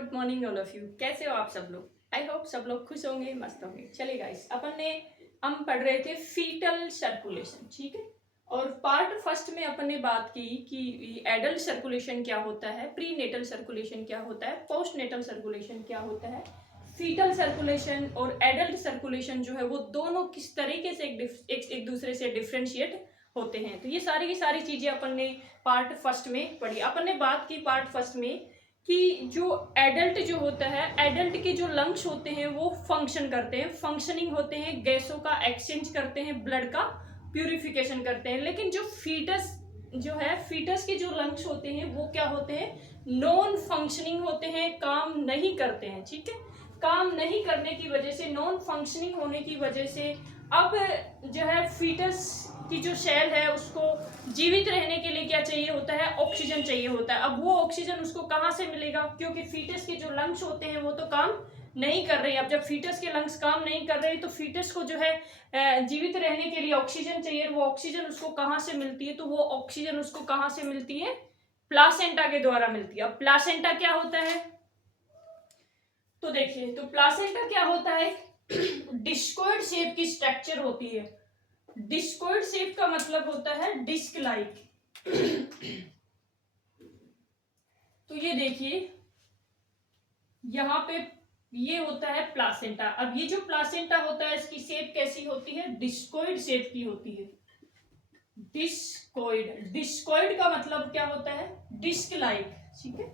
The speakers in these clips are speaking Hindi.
Good morning all of you. कैसे हो आप सब लोग? आई होप सब लोग खुश होंगे, मस्त होंगे। चलिए गाइस, हम पढ़ रहे थे फीटल सर्कुलेशन, ठीक है। और पार्ट फर्स्ट में अपन ने बात की कि एडल्ट सर्कुलेशन क्या होता है, प्री नेटल सर्कुलेशन क्या होता है, पोस्ट नेटल सर्कुलेशन क्या होता है। फीटल सर्कुलेशन और एडल्ट सर्कुलेशन जो है वो दोनों किस तरीके से एक दूसरे से डिफ्रेंशिएट होते हैं। तो ये सारी की सारी चीजें अपन ने पार्ट फर्स्ट में पढ़ी। अपन ने बात की पार्ट फर्स्ट में कि जो एडल्ट जो होता है, एडल्ट के जो लंग्स होते हैं वो फंक्शन करते हैं, फंक्शनिंग होते हैं, गैसों का एक्सचेंज करते हैं, ब्लड का प्यूरिफिकेशन करते हैं। लेकिन जो फीटस जो है, फीटस के जो लंग्स होते हैं वो क्या होते हैं, नॉन फंक्शनिंग होते हैं, काम नहीं करते हैं, ठीक है। काम नहीं करने की वजह से, नॉन फंक्शनिंग होने की वजह से अब जो है फीटस की जो सेल है उसको जीवित रहने के लिए क्या चाहिए होता है, ऑक्सीजन चाहिए होता है। अब वो ऑक्सीजन उसको कहाँ से मिलेगा, क्योंकि फीटस के जो लंग्स होते हैं वो तो काम नहीं कर रहे। अब जब फीटस के लंग्स काम नहीं कर रहे तो फीटस को जो है जीवित रहने के लिए ऑक्सीजन चाहिए। वो ऑक्सीजन उसको कहाँ से मिलती है, तो वो ऑक्सीजन उसको कहाँ से मिलती है, प्लासेंटा के द्वारा मिलती है। अब प्लासेंटा क्या होता है, तो देखिए, तो प्लासेंटा क्या होता है, डिस्कोइड शेप की स्ट्रक्चर होती है। डिस्कोइड शेप का मतलब होता है डिस्क लाइक। तो ये देखिए यहां पे ये होता है प्लासेंटा। अब ये जो प्लासेंटा होता है इसकी शेप कैसी होती है, डिस्कोइड शेप की होती है। डिस्कोइड, डिस्कोइड का मतलब क्या होता है, डिस्क लाइक, ठीक है।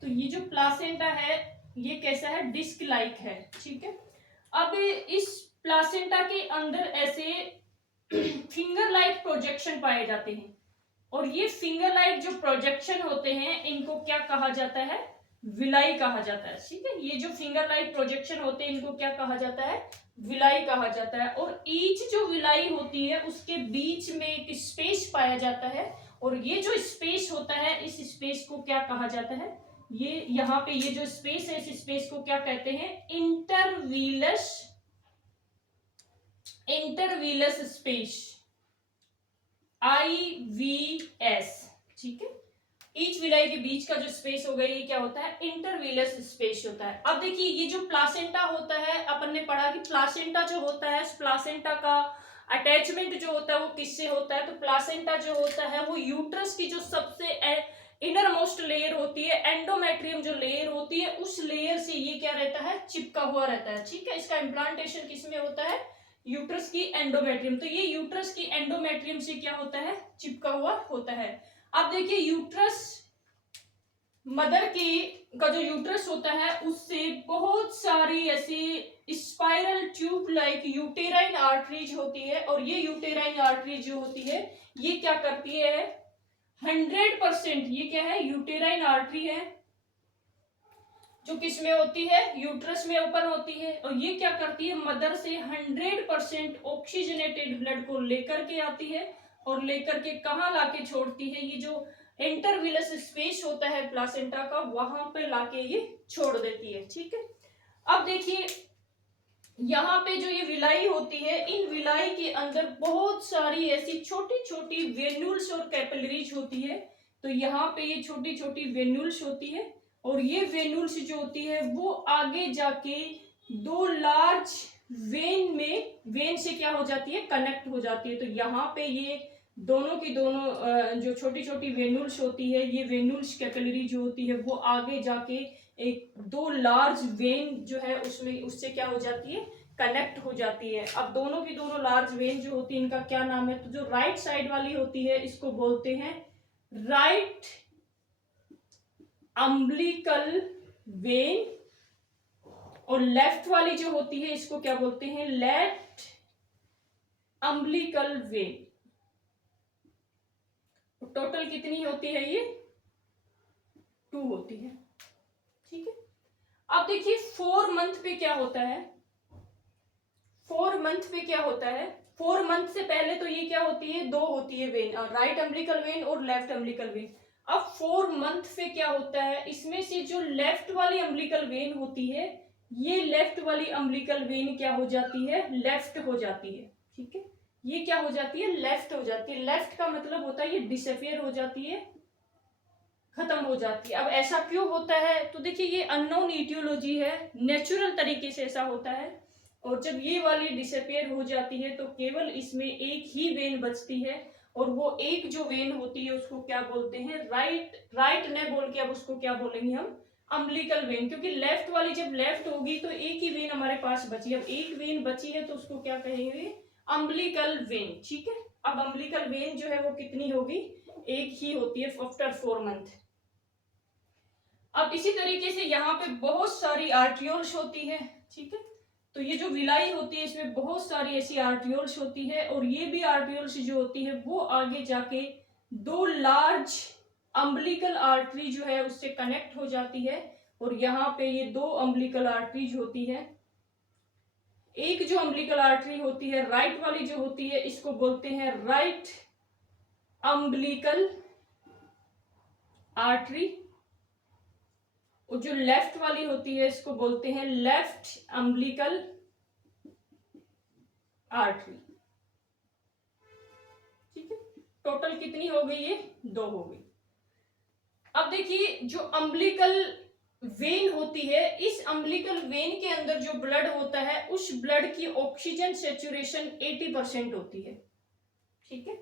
तो ये जो प्लासेंटा है ये कैसा है, डिस्क लाइक है, ठीक है। अब इस प्लासेंटा के अंदर ऐसे फिंगर लाइक प्रोजेक्शन पाए जाते हैं, और ये फिंगर लाइक जो प्रोजेक्शन होते हैं इनको क्या कहा जाता है, विलाई कहा जाता है, ठीक है। ये जो फिंगर लाइक प्रोजेक्शन होते हैं इनको क्या कहा जाता है, विलाई कहा जाता है। और ईच जो विलाई होती है उसके बीच में एक स्पेस पाया जाता है, और ये जो स्पेस होता है इस स्पेस को क्या कहा जाता है, ये यहाँ पे ये जो स्पेस है इस स्पेस को क्या कहते हैं, इंटरवीलस, इंटरवीलस स्पेस, IVS, ठीक है। ईच विलाई के बीच का जो स्पेस होगा ये क्या होता है, इंटरवीलस स्पेस होता है। अब देखिए ये जो प्लासेंटा होता है, अपन ने पढ़ा कि प्लासेंटा जो होता है, प्लासेंटा का अटैचमेंट जो होता है वो किससे होता है, तो प्लासेंटा जो होता है वो यूट्रस की जो सबसे इनर मोस्ट लेयर होती है, एंडोमेट्रियम जो लेयर होती है उस लेयर से ये क्या रहता है, चिपका हुआ रहता है, ठीक है। इसका इम्प्लांटेशन किसमें होता है, यूट्रस की एंडोमेट्रियम। तो ये यूट्रस की एंडोमेट्रियम से क्या होता है, चिपका हुआ होता है। अब देखिए यूट्रस, मदर की का जो यूट्रस होता है उससे बहुत सारी ऐसी spiral tube like uterine arteries होती है, और ये यूटेराइन आर्टरीज जो होती है ये क्या करती है, 100%, ये क्या है, यूटेराइन आर्टरी है जो किस में होती है, यूट्रस में ओपन होती है। और ये क्या करती है, मदर से 100% ऑक्सीजनेटेड ब्लड को लेकर के आती है, और लेकर के कहाँ लाके छोड़ती है, ये जो इंटरविलस स्पेस होता है प्लासेंटा का वहां पे लाके ये छोड़ देती है, ठीक है। अब देखिए यहाँ पे जो ये विलाई होती है, इन विलाई के अंदर बहुत सारी ऐसी छोटी छोटी वेन्यूल्स और कैपिलरीज होती है। तो यहाँ पे ये छोटी छोटी वेन्यूल्स होती है, और ये वेन्यूल्स जो होती है वो आगे जाके दो लार्ज वेन में, वेन से क्या हो जाती है, कनेक्ट हो जाती है। तो यहाँ पे ये दोनों की दोनों जो छोटी छोटी वेन्यूल्स होती है, ये वेन्यूल्स कैपिलरी जो होती है वो आगे जाके एक दो लार्ज वेन जो है उसमें, उससे क्या हो जाती है, कनेक्ट हो जाती है। अब दोनों की दोनों लार्ज वेन जो होती है इनका क्या नाम है, तो जो राइट साइड वाली होती है इसको बोलते हैं राइट अम्बिलिकल वेन, और लेफ्ट वाली जो होती है इसको क्या बोलते हैं, लेफ्ट अम्बिलिकल वेन। टोटल कितनी होती है, ये 2 होती है, ठीक है। अब देखिए 4 मंथ पे क्या होता है, 4 मंथ पे क्या होता है, 4 मंथ से पहले तो ये क्या होती है, 2 होती है वेन, राइट अम्बिलिकल वेन और लेफ्ट अम्बिलिकल वेन। अब 4 मंथ पे क्या होता है, इसमें से जो लेफ्ट वाली अम्बिलिकल वेन होती है, ये लेफ्ट वाली अम्बिलिकल वेन क्या हो जाती है, लेफ्ट हो जाती है, ठीक है। ये क्या हो जाती है, लेफ्ट हो जाती है। लेफ्ट का मतलब होता है ये डिसअपियर हो जाती है, खत्म हो जाती है। अब ऐसा क्यों होता है, तो देखिए ये अननोन ईटियोलॉजी है, नेचुरल तरीके से ऐसा होता है। और जब ये वाली डिसअपियर हो जाती है तो केवल इसमें एक ही वेन बचती है, और वो एक जो वेन होती है उसको क्या बोलते हैं, राइट ने बोल के अब उसको क्या बोलेंगे हम, अम्बिलिकल वेन। क्योंकि लेफ्ट वाली जब लेफ्ट होगी तो एक ही वेन हमारे पास बची, अब एक वेन बची है तो उसको क्या कहेंगे, अम्बिलिकल वेन। ठीक है, अब अम्बिलिकल वेन जो है वो कितनी होगी, एक ही होती है आफ्टर 4 मंथ। अब इसी तरीके से यहाँ पे बहुत सारी आर्ट्रियोल्स होती है। ठीक है, तो ये जो विलाई होती है इसमें बहुत सारी ऐसी आर्ट्रियोल्स होती है, और ये भी आर्ट्रियोल्स जो होती है वो आगे जाके दो लार्ज अम्बिलिकल आर्टरी जो है उससे कनेक्ट हो जाती है। और यहाँ पे ये दो अम्बिलिकल आर्टरीज होती है। एक जो अम्बिलिकल आर्टरी होती है राइट वाली जो होती है इसको बोलते हैं राइट अम्बिलिकल आर्टरी, और जो लेफ्ट वाली होती है इसको बोलते हैं लेफ्ट अम्बिलिकल आर्टरी। ठीक है, टोटल कितनी हो गई, ये 2 हो गई। अब देखिए जो अम्बिलिकल वेन होती है, इस अम्बिलिकल वेन के अंदर जो ब्लड होता है उस ब्लड की ऑक्सीजन सेचुरेशन 80% होती है। ठीक है,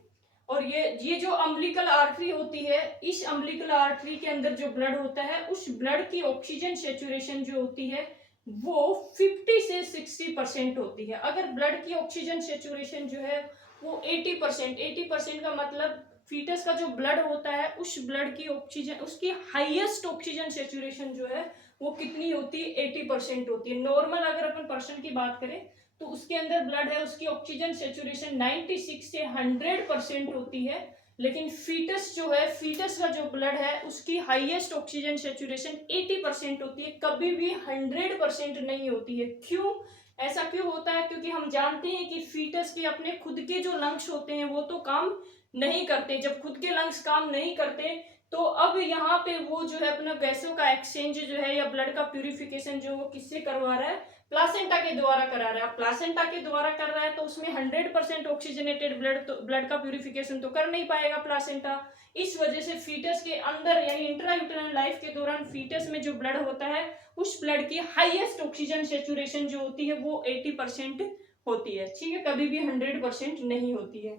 और ये जो अम्बिलिकल आर्टरी होती है, इस अम्बिलिकल आर्टरी के अंदर जो ब्लड होता है उस ब्लड की ऑक्सीजन सेचुरेशन जो होती है वो 50 से 60% होती है। अगर ब्लड की ऑक्सीजन सेचुरेशन जो है वो 80% का मतलब फीटस का जो ब्लड होता है उस ब्लड की ऑक्सीजन, उसकी हाईएस्ट ऑक्सीजन सेचुरेशन जो है वो कितनी होती है, 80% होती है। नॉर्मल अगर अपन पर्सन की बात करें तो उसके अंदर ब्लड है, उसकी ऑक्सीजन सेचुरेशन 96 से 100% होती है। लेकिन फीटस जो है, फीटस का जो ब्लड है उसकी हाईएस्ट ऑक्सीजन सेचुरेशन 80% होती है, कभी भी 100% नहीं होती है। क्यों ऐसा क्यों होता है, क्योंकि हम जानते हैं कि फीटस के अपने खुद के जो लंग्स होते हैं वो तो काम नहीं करते। जब खुद के लंग्स काम नहीं करते तो अब यहाँ पे वो जो है अपना गैसों का एक्सचेंज जो है या ब्लड का प्यूरिफिकेशन जो वो किससे करवा रहा है, प्लासेंटा के द्वारा करा रहा है। प्लासेंटा के द्वारा कर रहा है तो उसमें 100% ऑक्सीजनेटेड ब्लड का प्यूरिफिकेशन तो कर नहीं पाएगा प्लासेंटा। इस वजह से फीटस के अंदर यानी इंट्रायूटेरल लाइफ के दौरान फीटस में जो ब्लड होता है उस ब्लड की हाईएस्ट ऑक्सीजन सेचुरेशन जो होती है वो 80% होती है। ठीक है, कभी भी 100% नहीं होती है।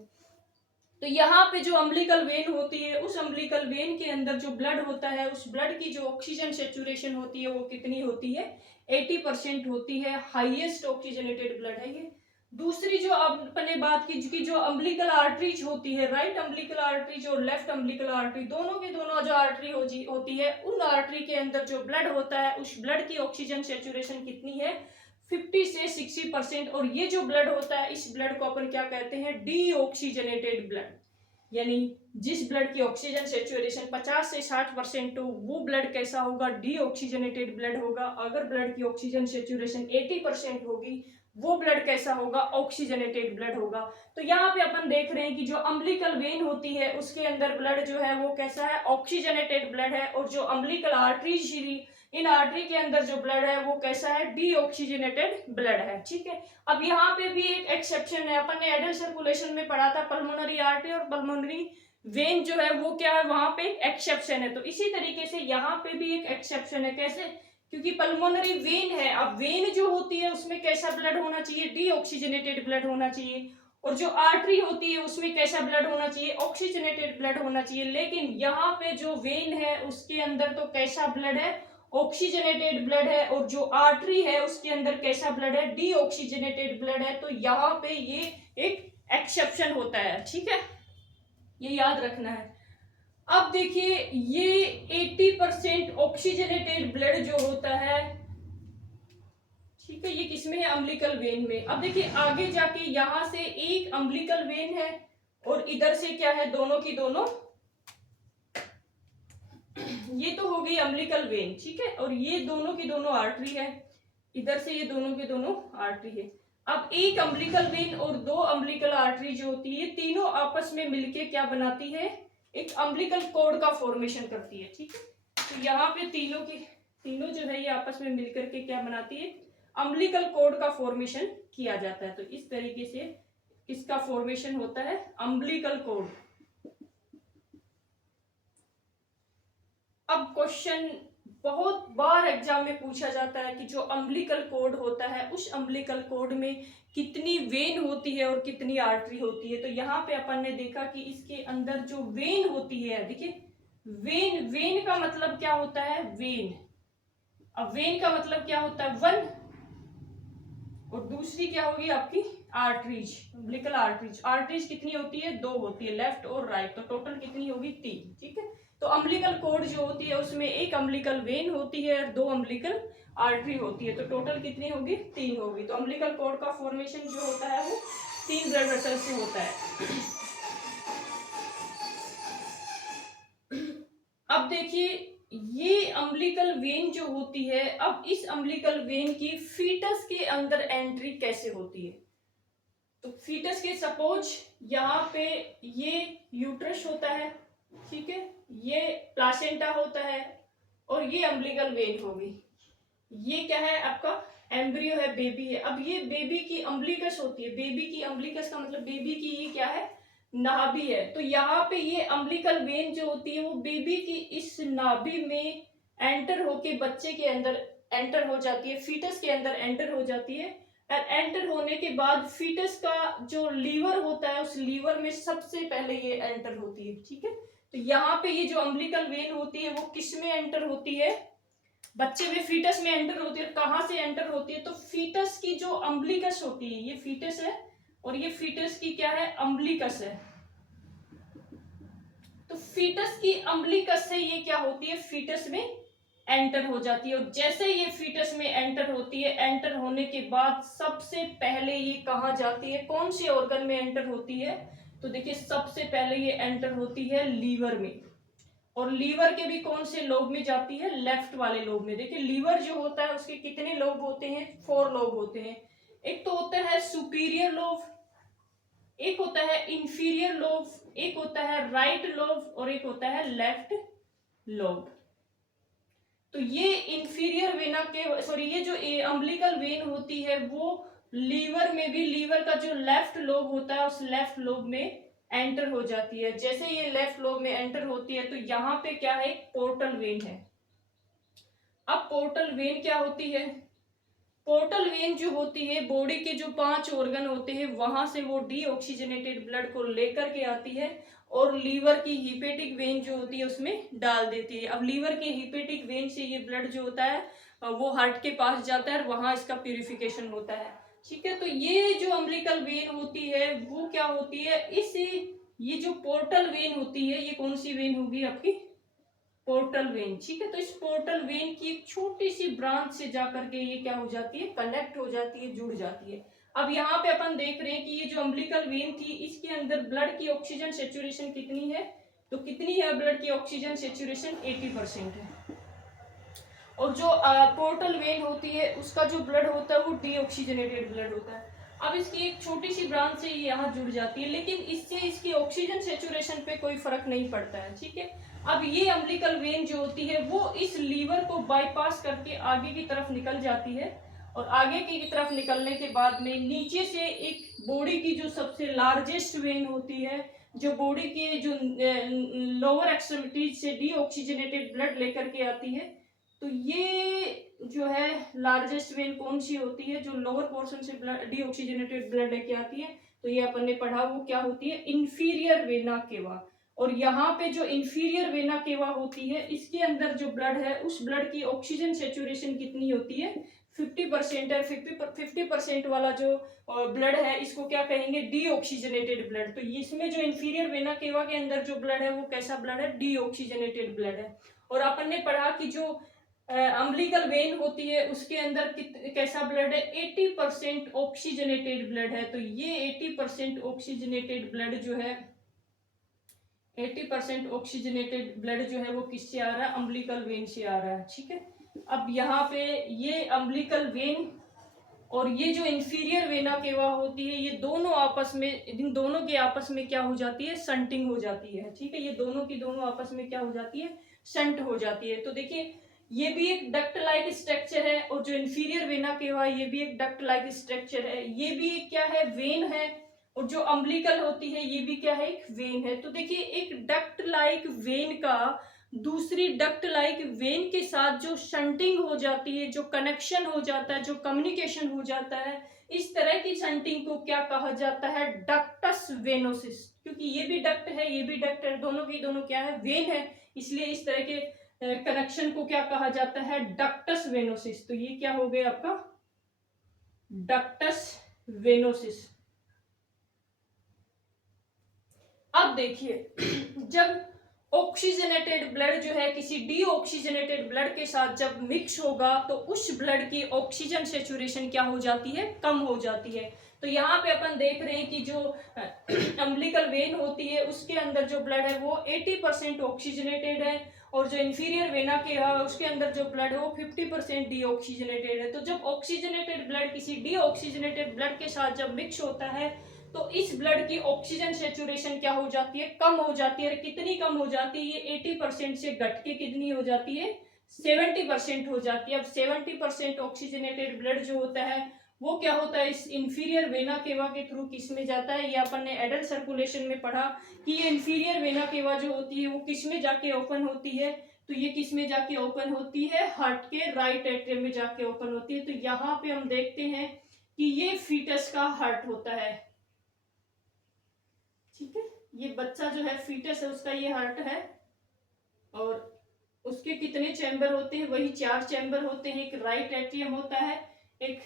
तो यहाँ पे जो अम्बिलिकल वेन होती है उस अम्बिलिकल वेन के अंदर जो ब्लड होता है उस ब्लड की जो ऑक्सीजन सेचुरेशन होती है वो कितनी होती है, 80% होती है। हाईएस्ट ऑक्सीजनेटेड ब्लड है ये। दूसरी जो अपने बात की जो अम्बिलिकल आर्टरीज होती है, राइट अम्बिलिकल आर्टरीज और लेफ्ट अम्बिलिकल आर्टरी, दोनों के दोनों जो आर्टरी होती है उन आर्टरी के अंदर जो ब्लड होता है उस ब्लड की ऑक्सीजन सेचुरेशन कितनी है, 50 से 60%। और ये जो ब्लड होता है इस ब्लड को अपन क्या कहते हैं, डीऑक्सीजनेटेड ब्लड। यानी जिस ब्लड की ऑक्सीजन सेचुरेशन 50 से 60% हो वो ब्लड कैसा होगा, डीऑक्सीजनेटेड ब्लड होगा। अगर ब्लड की ऑक्सीजन सेचुरेशन 80% होगी वो ब्लड कैसा होगा, ऑक्सीजनेटेड ब्लड होगा। तो यहाँ पे अपन देख रहे हैं कि जो अम्बिलिकल वेन होती है उसके अंदर ब्लड जो है वो कैसा है, ऑक्सीजनेटेड ब्लड है। और जो अम्बिलिकल आर्टरीज, इन आर्टरी के अंदर जो ब्लड है वो कैसा है, डीऑक्सीजनेटेड ब्लड है। ठीक है, अब यहाँ पे भी एक एक्सेप्शन है, अपन ने एडल्ट सर्कुलेशन में पढ़ा था पल्मोनरी आर्टरी और पल्मोनरी वेन जो है वो क्या है, वहां पे एक्सेप्शन है। तो इसी तरीके से यहाँ पे भी एक एक्सेप्शन है। कैसे, क्योंकि पल्मोनरी वेन है, अब वेन जो होती है उसमें कैसा ब्लड होना चाहिए, डीऑक्सीजनेटेड ब्लड होना चाहिए। और जो आर्टरी होती है उसमें कैसा ब्लड होना चाहिए, ऑक्सीजनेटेड ब्लड होना चाहिए। लेकिन यहाँ पे जो वेन है उसके अंदर तो कैसा ब्लड है, ऑक्सीजनेटेड ब्लड है। और जो आर्टरी है उसके अंदर कैसा ब्लड है, डीऑक्सीजनेटेड ब्लड है। तो यहाँ पे ये एक एक्सेप्शन होता है। ठीक है, ये याद रखना है। अब देखिए ये 80% ऑक्सीजनेटेड ब्लड जो होता है, ठीक है, ये किसमें है, अम्बिलिकल वेन में। अब देखिए आगे जाके यहां से एक अम्बिलिकल वेन है और इधर से क्या है, दोनों की दोनों, ये तो हो गई अम्बिलिकल वेन। ठीक है, और ये दोनों की दोनों आर्टरी है, इधर से ये दोनों के दोनों आर्टरी है। अब एक अम्बिलिकल वेन और दो अम्बिलिकल आर्टरी जो होती है तीनों आपस में मिलके क्या बनाती है, एक अम्बिलिकल कॉर्ड का फॉर्मेशन करती है। ठीक है, तो यहाँ पे तीनों जो है ये आपस में मिलकर के क्या बनाती है, अम्बिलिकल कॉर्ड का फॉर्मेशन किया जाता है। तो इस तरीके से इसका फॉर्मेशन होता है अम्बिलिकल कॉर्ड। अब क्वेश्चन बहुत बार एग्जाम में पूछा जाता है कि जो अम्बिलिकल कोड होता है उस अम्बिलिकल कोड में कितनी वेन होती है और कितनी आर्टरी होती है। तो यहाँ पे अपन ने देखा कि इसके अंदर जो वेन होती है, देखिए वेन, वेन का मतलब क्या होता है, वेन। अब वेन का मतलब क्या होता है, वन, और दूसरी क्या होगी आपकी आर्टरीज, अम्बिलिकल आर्टरीज। आर्टरीज कितनी होती है, दो होती है, लेफ्ट और राइट, तो टोटल कितनी होगी, तीन। ठीक है, तो अम्बिलिकल कोड जो होती है उसमें एक अम्बिलिकल वेन होती है और दो अम्बिलिकल आर्टरी होती है, तो टोटल कितनी होगी, तीन होगी। तो अम्बिलिकल कोड का फॉर्मेशन जो होता है वो तीन ब्लड वेसल से होता है। अब देखिए ये अम्बिलिकल वेन जो होती है, अब इस अम्बिलिकल वेन की फीटस के अंदर एंट्री कैसे होती है। तो फीटस के सपोज यहाँ पे ये यूट्रस होता है, ठीक है, ये प्लासेंटा होता है और ये अम्बिलिकल वेन होगी। ये क्या है आपका एम्ब्रियो है, बेबी है। अब ये बेबी की अम्बिलिकस होती है, बेबी की अम्बिलिकस का मतलब बेबी की ये क्या है, नाभि है। तो यहाँ पे ये अम्बिलिकल वेन जो होती है वो बेबी की इस नाभि में एंटर होके बच्चे के अंदर एंटर हो जाती है, फीटस के अंदर एंटर हो जाती है। और एंटर होने के बाद फीटस का जो लीवर होता है उस लीवर में सबसे पहले ये एंटर होती है। ठीक है, तो यहाँ पे ये जो अम्बिलिकल वेन होती है वो किस में एंटर होती है, बच्चे में, फीटस में एंटर होती है। कहाँ से एंटर होती है, तो फीटस की जो अम्बिलिकस होती है, ये फीटस है और ये फीटस की क्या है, अम्बिलिकस है। तो फीटस की अम्बिलिकस से ये क्या होती है, फीटस में एंटर हो जाती है। और जैसे ये फीटस में एंटर होती है, एंटर होने के बाद सबसे पहले ये कहाँ जाती है, कौन से ऑर्गन में एंटर होती है, तो देखिए सबसे पहले ये एंटर होती है लीवर में। और लीवर के भी कौन से लोब में जाती है, लेफ्ट वाले लोब में। देखिए लीवर जो होता है उसके कितने लोब होते हैं, 4 लोब होते हैं। एक तो होता है सुपीरियर लोब, एक होता है इंफीरियर लोब, एक होता है राइट लोब और एक होता है लेफ्ट लोब। तो ये इंफीरियर वेना के सॉरी ये जो अम्बिलिकल वेन होती है वो लीवर में भी, लीवर का जो लेफ्ट लोब होता है उस लेफ्ट लोब में एंटर हो जाती है। जैसे ये लेफ्ट लोब में एंटर होती है तो यहाँ पे क्या है, पोर्टल वेन है। अब पोर्टल वेन क्या होती है, पोर्टल वेन जो होती है बॉडी के जो 5 ऑर्गन होते हैं वहां से वो डीऑक्सीजनेटेड ब्लड को लेकर के आती है और लीवर की हिपेटिक वेन जो होती है उसमें डाल देती है। अब लीवर के हिपेटिक वेन से ये ब्लड जो होता है वो हार्ट के पास जाता है और वहां इसका प्यूरिफिकेशन होता है। ठीक है, तो ये जो अम्बिलिकल वेन होती है वो क्या होती है, इस ये जो पोर्टल वेन होती है ये कौन सी वेन होगी आपकी, पोर्टल वेन। ठीक है, तो इस पोर्टल वेन की एक छोटी सी ब्रांच से जाकर के ये क्या हो जाती है, कनेक्ट हो जाती है, जुड़ जाती है। अब यहाँ पे अपन देख रहे हैं कि ये जो अम्बिलिकल वेन थी इसके अंदर ब्लड की ऑक्सीजन सेचुरेशन कितनी है, तो कितनी है ब्लड की ऑक्सीजन सेचुरेशन, 80% है। और जो पोर्टल वेन होती है उसका जो ब्लड होता है वो डीऑक्सीजनेटेड ब्लड होता है। अब इसकी एक छोटी सी ब्रांच से ये यहाँ जुड़ जाती है, लेकिन इससे इसकी ऑक्सीजन सेचुरेशन पे कोई फर्क नहीं पड़ता है। ठीक है, अब ये अम्बिलिकल वेन जो होती है वो इस लीवर को बाईपास करके आगे की तरफ निकल जाती है और आगे की तरफ निकलने के बाद में नीचे से एक बॉडी की जो सबसे लार्जेस्ट वेन होती है, जो बॉडी के जो लोअर एक्सट्रीमिटीज से डीऑक्सीजनेटेड ब्लड लेकर के आती है। तो ये जो है लार्जेस्ट वेन कौन सी होती है, जो लोअर पोर्शन से डीऑक्सीजनेटेड ब्लड लेके आती है, तो ये अपन ने पढ़ा वो क्या होती है, इंफीरियर वेना केवा। और यहाँ पे जो इंफीरियर वेना केवा होती है इसके अंदर जो ब्लड है उस ब्लड की ऑक्सीजन सेचुरेशन कितनी होती है, 50% है। 50% वाला जो ब्लड है इसको क्या कहेंगे, डीऑक्सीजनेटेड ब्लड। तो इसमें जो इंफीरियर वेना केवा के अंदर जो ब्लड है वो कैसा ब्लड है, डीऑक्सीजनेटेड ब्लड है। और अपन ने पढ़ा कि जो अम्बिलिकल वेन होती है उसके अंदर कैसा ब्लड है, 80% ऑक्सीजनेटेड ब्लड है। तो ये 80% ऑक्सीजनेटेड ब्लड जो है, 80% ऑक्सीजनेटेड ब्लड जो है वो किससे आ रहा है, अम्बिलिकल वेन से आ रहा है। ठीक है, अब यहाँ पे ये अम्बिलिकल वेन और ये जो इंफीरियर वेना केवा होती है ये दोनों आपस में, इन दोनों के आपस में क्या हो जाती है, संटिंग हो जाती है। ठीक है, ये दोनों की दोनों आपस में क्या हो जाती है, संट हो जाती है। तो देखिए ये भी एक डक्ट लाइक स्ट्रक्चर है और जो इंफीरियर वेना केवा ये भी एक डक्ट लाइक स्ट्रक्चर है, ये भी क्या है, वेन है। और जो अम्बिलिकल होती है ये भी क्या है, एक वेन है। तो देखिए एक डक्ट लाइक वेन का दूसरी डक्ट लाइक वेन के साथ जो शंटिंग हो जाती है, जो कनेक्शन हो जाता है, जो कम्युनिकेशन हो जाता है, इस तरह की शंटिंग को क्या कहा जाता है? Ductus venosus. क्योंकि ये भी डक्ट है, ये भी डक्ट है, दोनों की दोनों क्या है? वेन है, इसलिए इस तरह के कनेक्शन को क्या कहा जाता है? Ductus venosus. तो ये क्या हो गया आपका? Ductus venosus. अब देखिए जब ऑक्सीजनेटेड ब्लड जो है किसी डीऑक्सीजनेटेड ब्लड के साथ जब मिक्स होगा तो उस ब्लड की ऑक्सीजन सेचुरेशन क्या हो जाती है? कम हो जाती है। तो यहाँ पे अपन देख रहे हैं कि जो अम्बिलिकल वेन होती है उसके अंदर जो ब्लड है वो 80% ऑक्सीजनेटेड है, और जो इंफीरियर वेना के है उसके अंदर जो ब्लड है वो 50% डीऑक्सीजनेटेड है। तो जब ऑक्सीजनेटेड ब्लड किसी डीऑक्सीजनेटेड ब्लड के साथ जब मिक्स होता है तो इस ब्लड की ऑक्सीजन सेचुरेशन क्या हो जाती है? कम हो जाती है। कितनी कम हो जाती है? ये 80% से घट के कितनी हो जाती है? 70% हो जाती है। अब 70% ऑक्सीजनेटेड ब्लड जो होता है वो क्या होता है? इस इंफीरियर वेना केवा के थ्रू किस में जाता है? ये अपन ने एडल्ट सर्कुलेशन में पढ़ा कि ये इंफीरियर वेना केवा जो होती है वो किस में जाके ओपन होती है? तो ये किस में जाके ओपन होती है? हार्ट के राइट एट्रियम में जाके ओपन होती है। तो यहाँ पे हम देखते हैं कि ये फीटस का हार्ट होता है, ठीक है। ये बच्चा जो है फीटस है उसका ये हार्ट है, और उसके कितने चैम्बर होते हैं? वही 4 चैम्बर होते हैं। एक राइट एट्रियम होता है, एक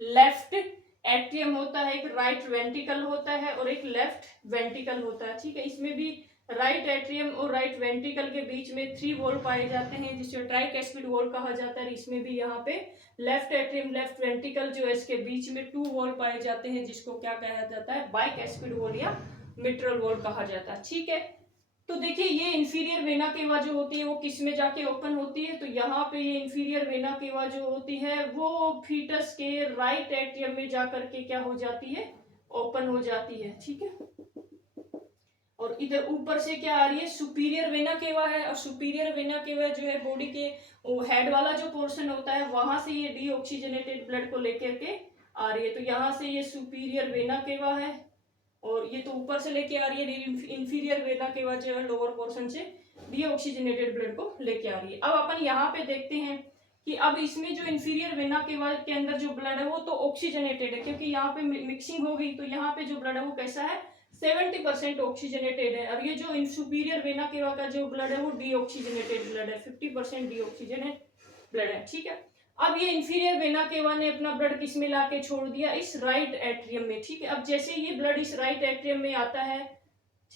लेफ्ट एट्रियम होता है, एक राइट वेंट्रिकल होता है और एक लेफ्ट वेंट्रिकल होता है, ठीक है। इसमें भी राइट एट्रियम और राइट वेंट्रिकल के बीच में 3 वॉल पाए जाते हैं जिसे ट्राइकैस्पिड वॉल कहा जाता है। इसमें भी यहाँ पे लेफ्ट एट्रियम लेफ्ट वेंट्रिकल जो है इसके बीच में 2 वॉल पाए जाते हैं जिसको क्या कहा जाता है? बाइकैस्पिड वॉल या मिट्रल वॉल कहा जाता है, ठीक है। तो देखिए ये इंफीरियर वेना केवा जो होती है वो किस में जाके ओपन होती है? तो यहाँ पे ये इंफीरियर वेना केवा जो होती है वो फीटस के राइट एट्रियम में जाकर के क्या हो जाती है? ओपन हो जाती है, ठीक है। और इधर ऊपर से क्या आ रही है? सुपीरियर वेना केवा है, और सुपीरियर वेना केवा जो है बॉडी के हेड वाला जो पोर्शन होता है वहां से ये डीऑक्सीजनेटेड ब्लड को लेकर के आ रही है। तो यहाँ से ये सुपीरियर वेना केवा है, और ये तो ऊपर से लेके आ रही है इंफीरियर वेना केवा जो है लोअर पोर्शन से डीऑक्सीजनेटेड ब्लड को लेके आ रही है। अब अपन यहाँ पे देखते हैं कि अब इसमें जो इंफीरियर वेना केवा के अंदर जो ब्लड है वो तो ऑक्सीजनेटेड है, क्योंकि यहाँ पे मिक्सिंग हो गई। तो यहाँ पे जो ब्लड है वो कैसा है? 70% ऑक्सीजनेटेड है। अब ये जो सुपीरियर वेना केवा का जो ब्लड है वो डीऑक्सीजनेटेड ब्लड है, 50% डीऑक्सीजनेटेड ब्लड है, ठीक है। अब ये इंफीरियर वेना केवा ने अपना ब्लड किस में लाके छोड़ दिया? इस राइट एट्रियम में, ठीक है। अब जैसे ये ब्लड इस राइट एट्रियम में आता है,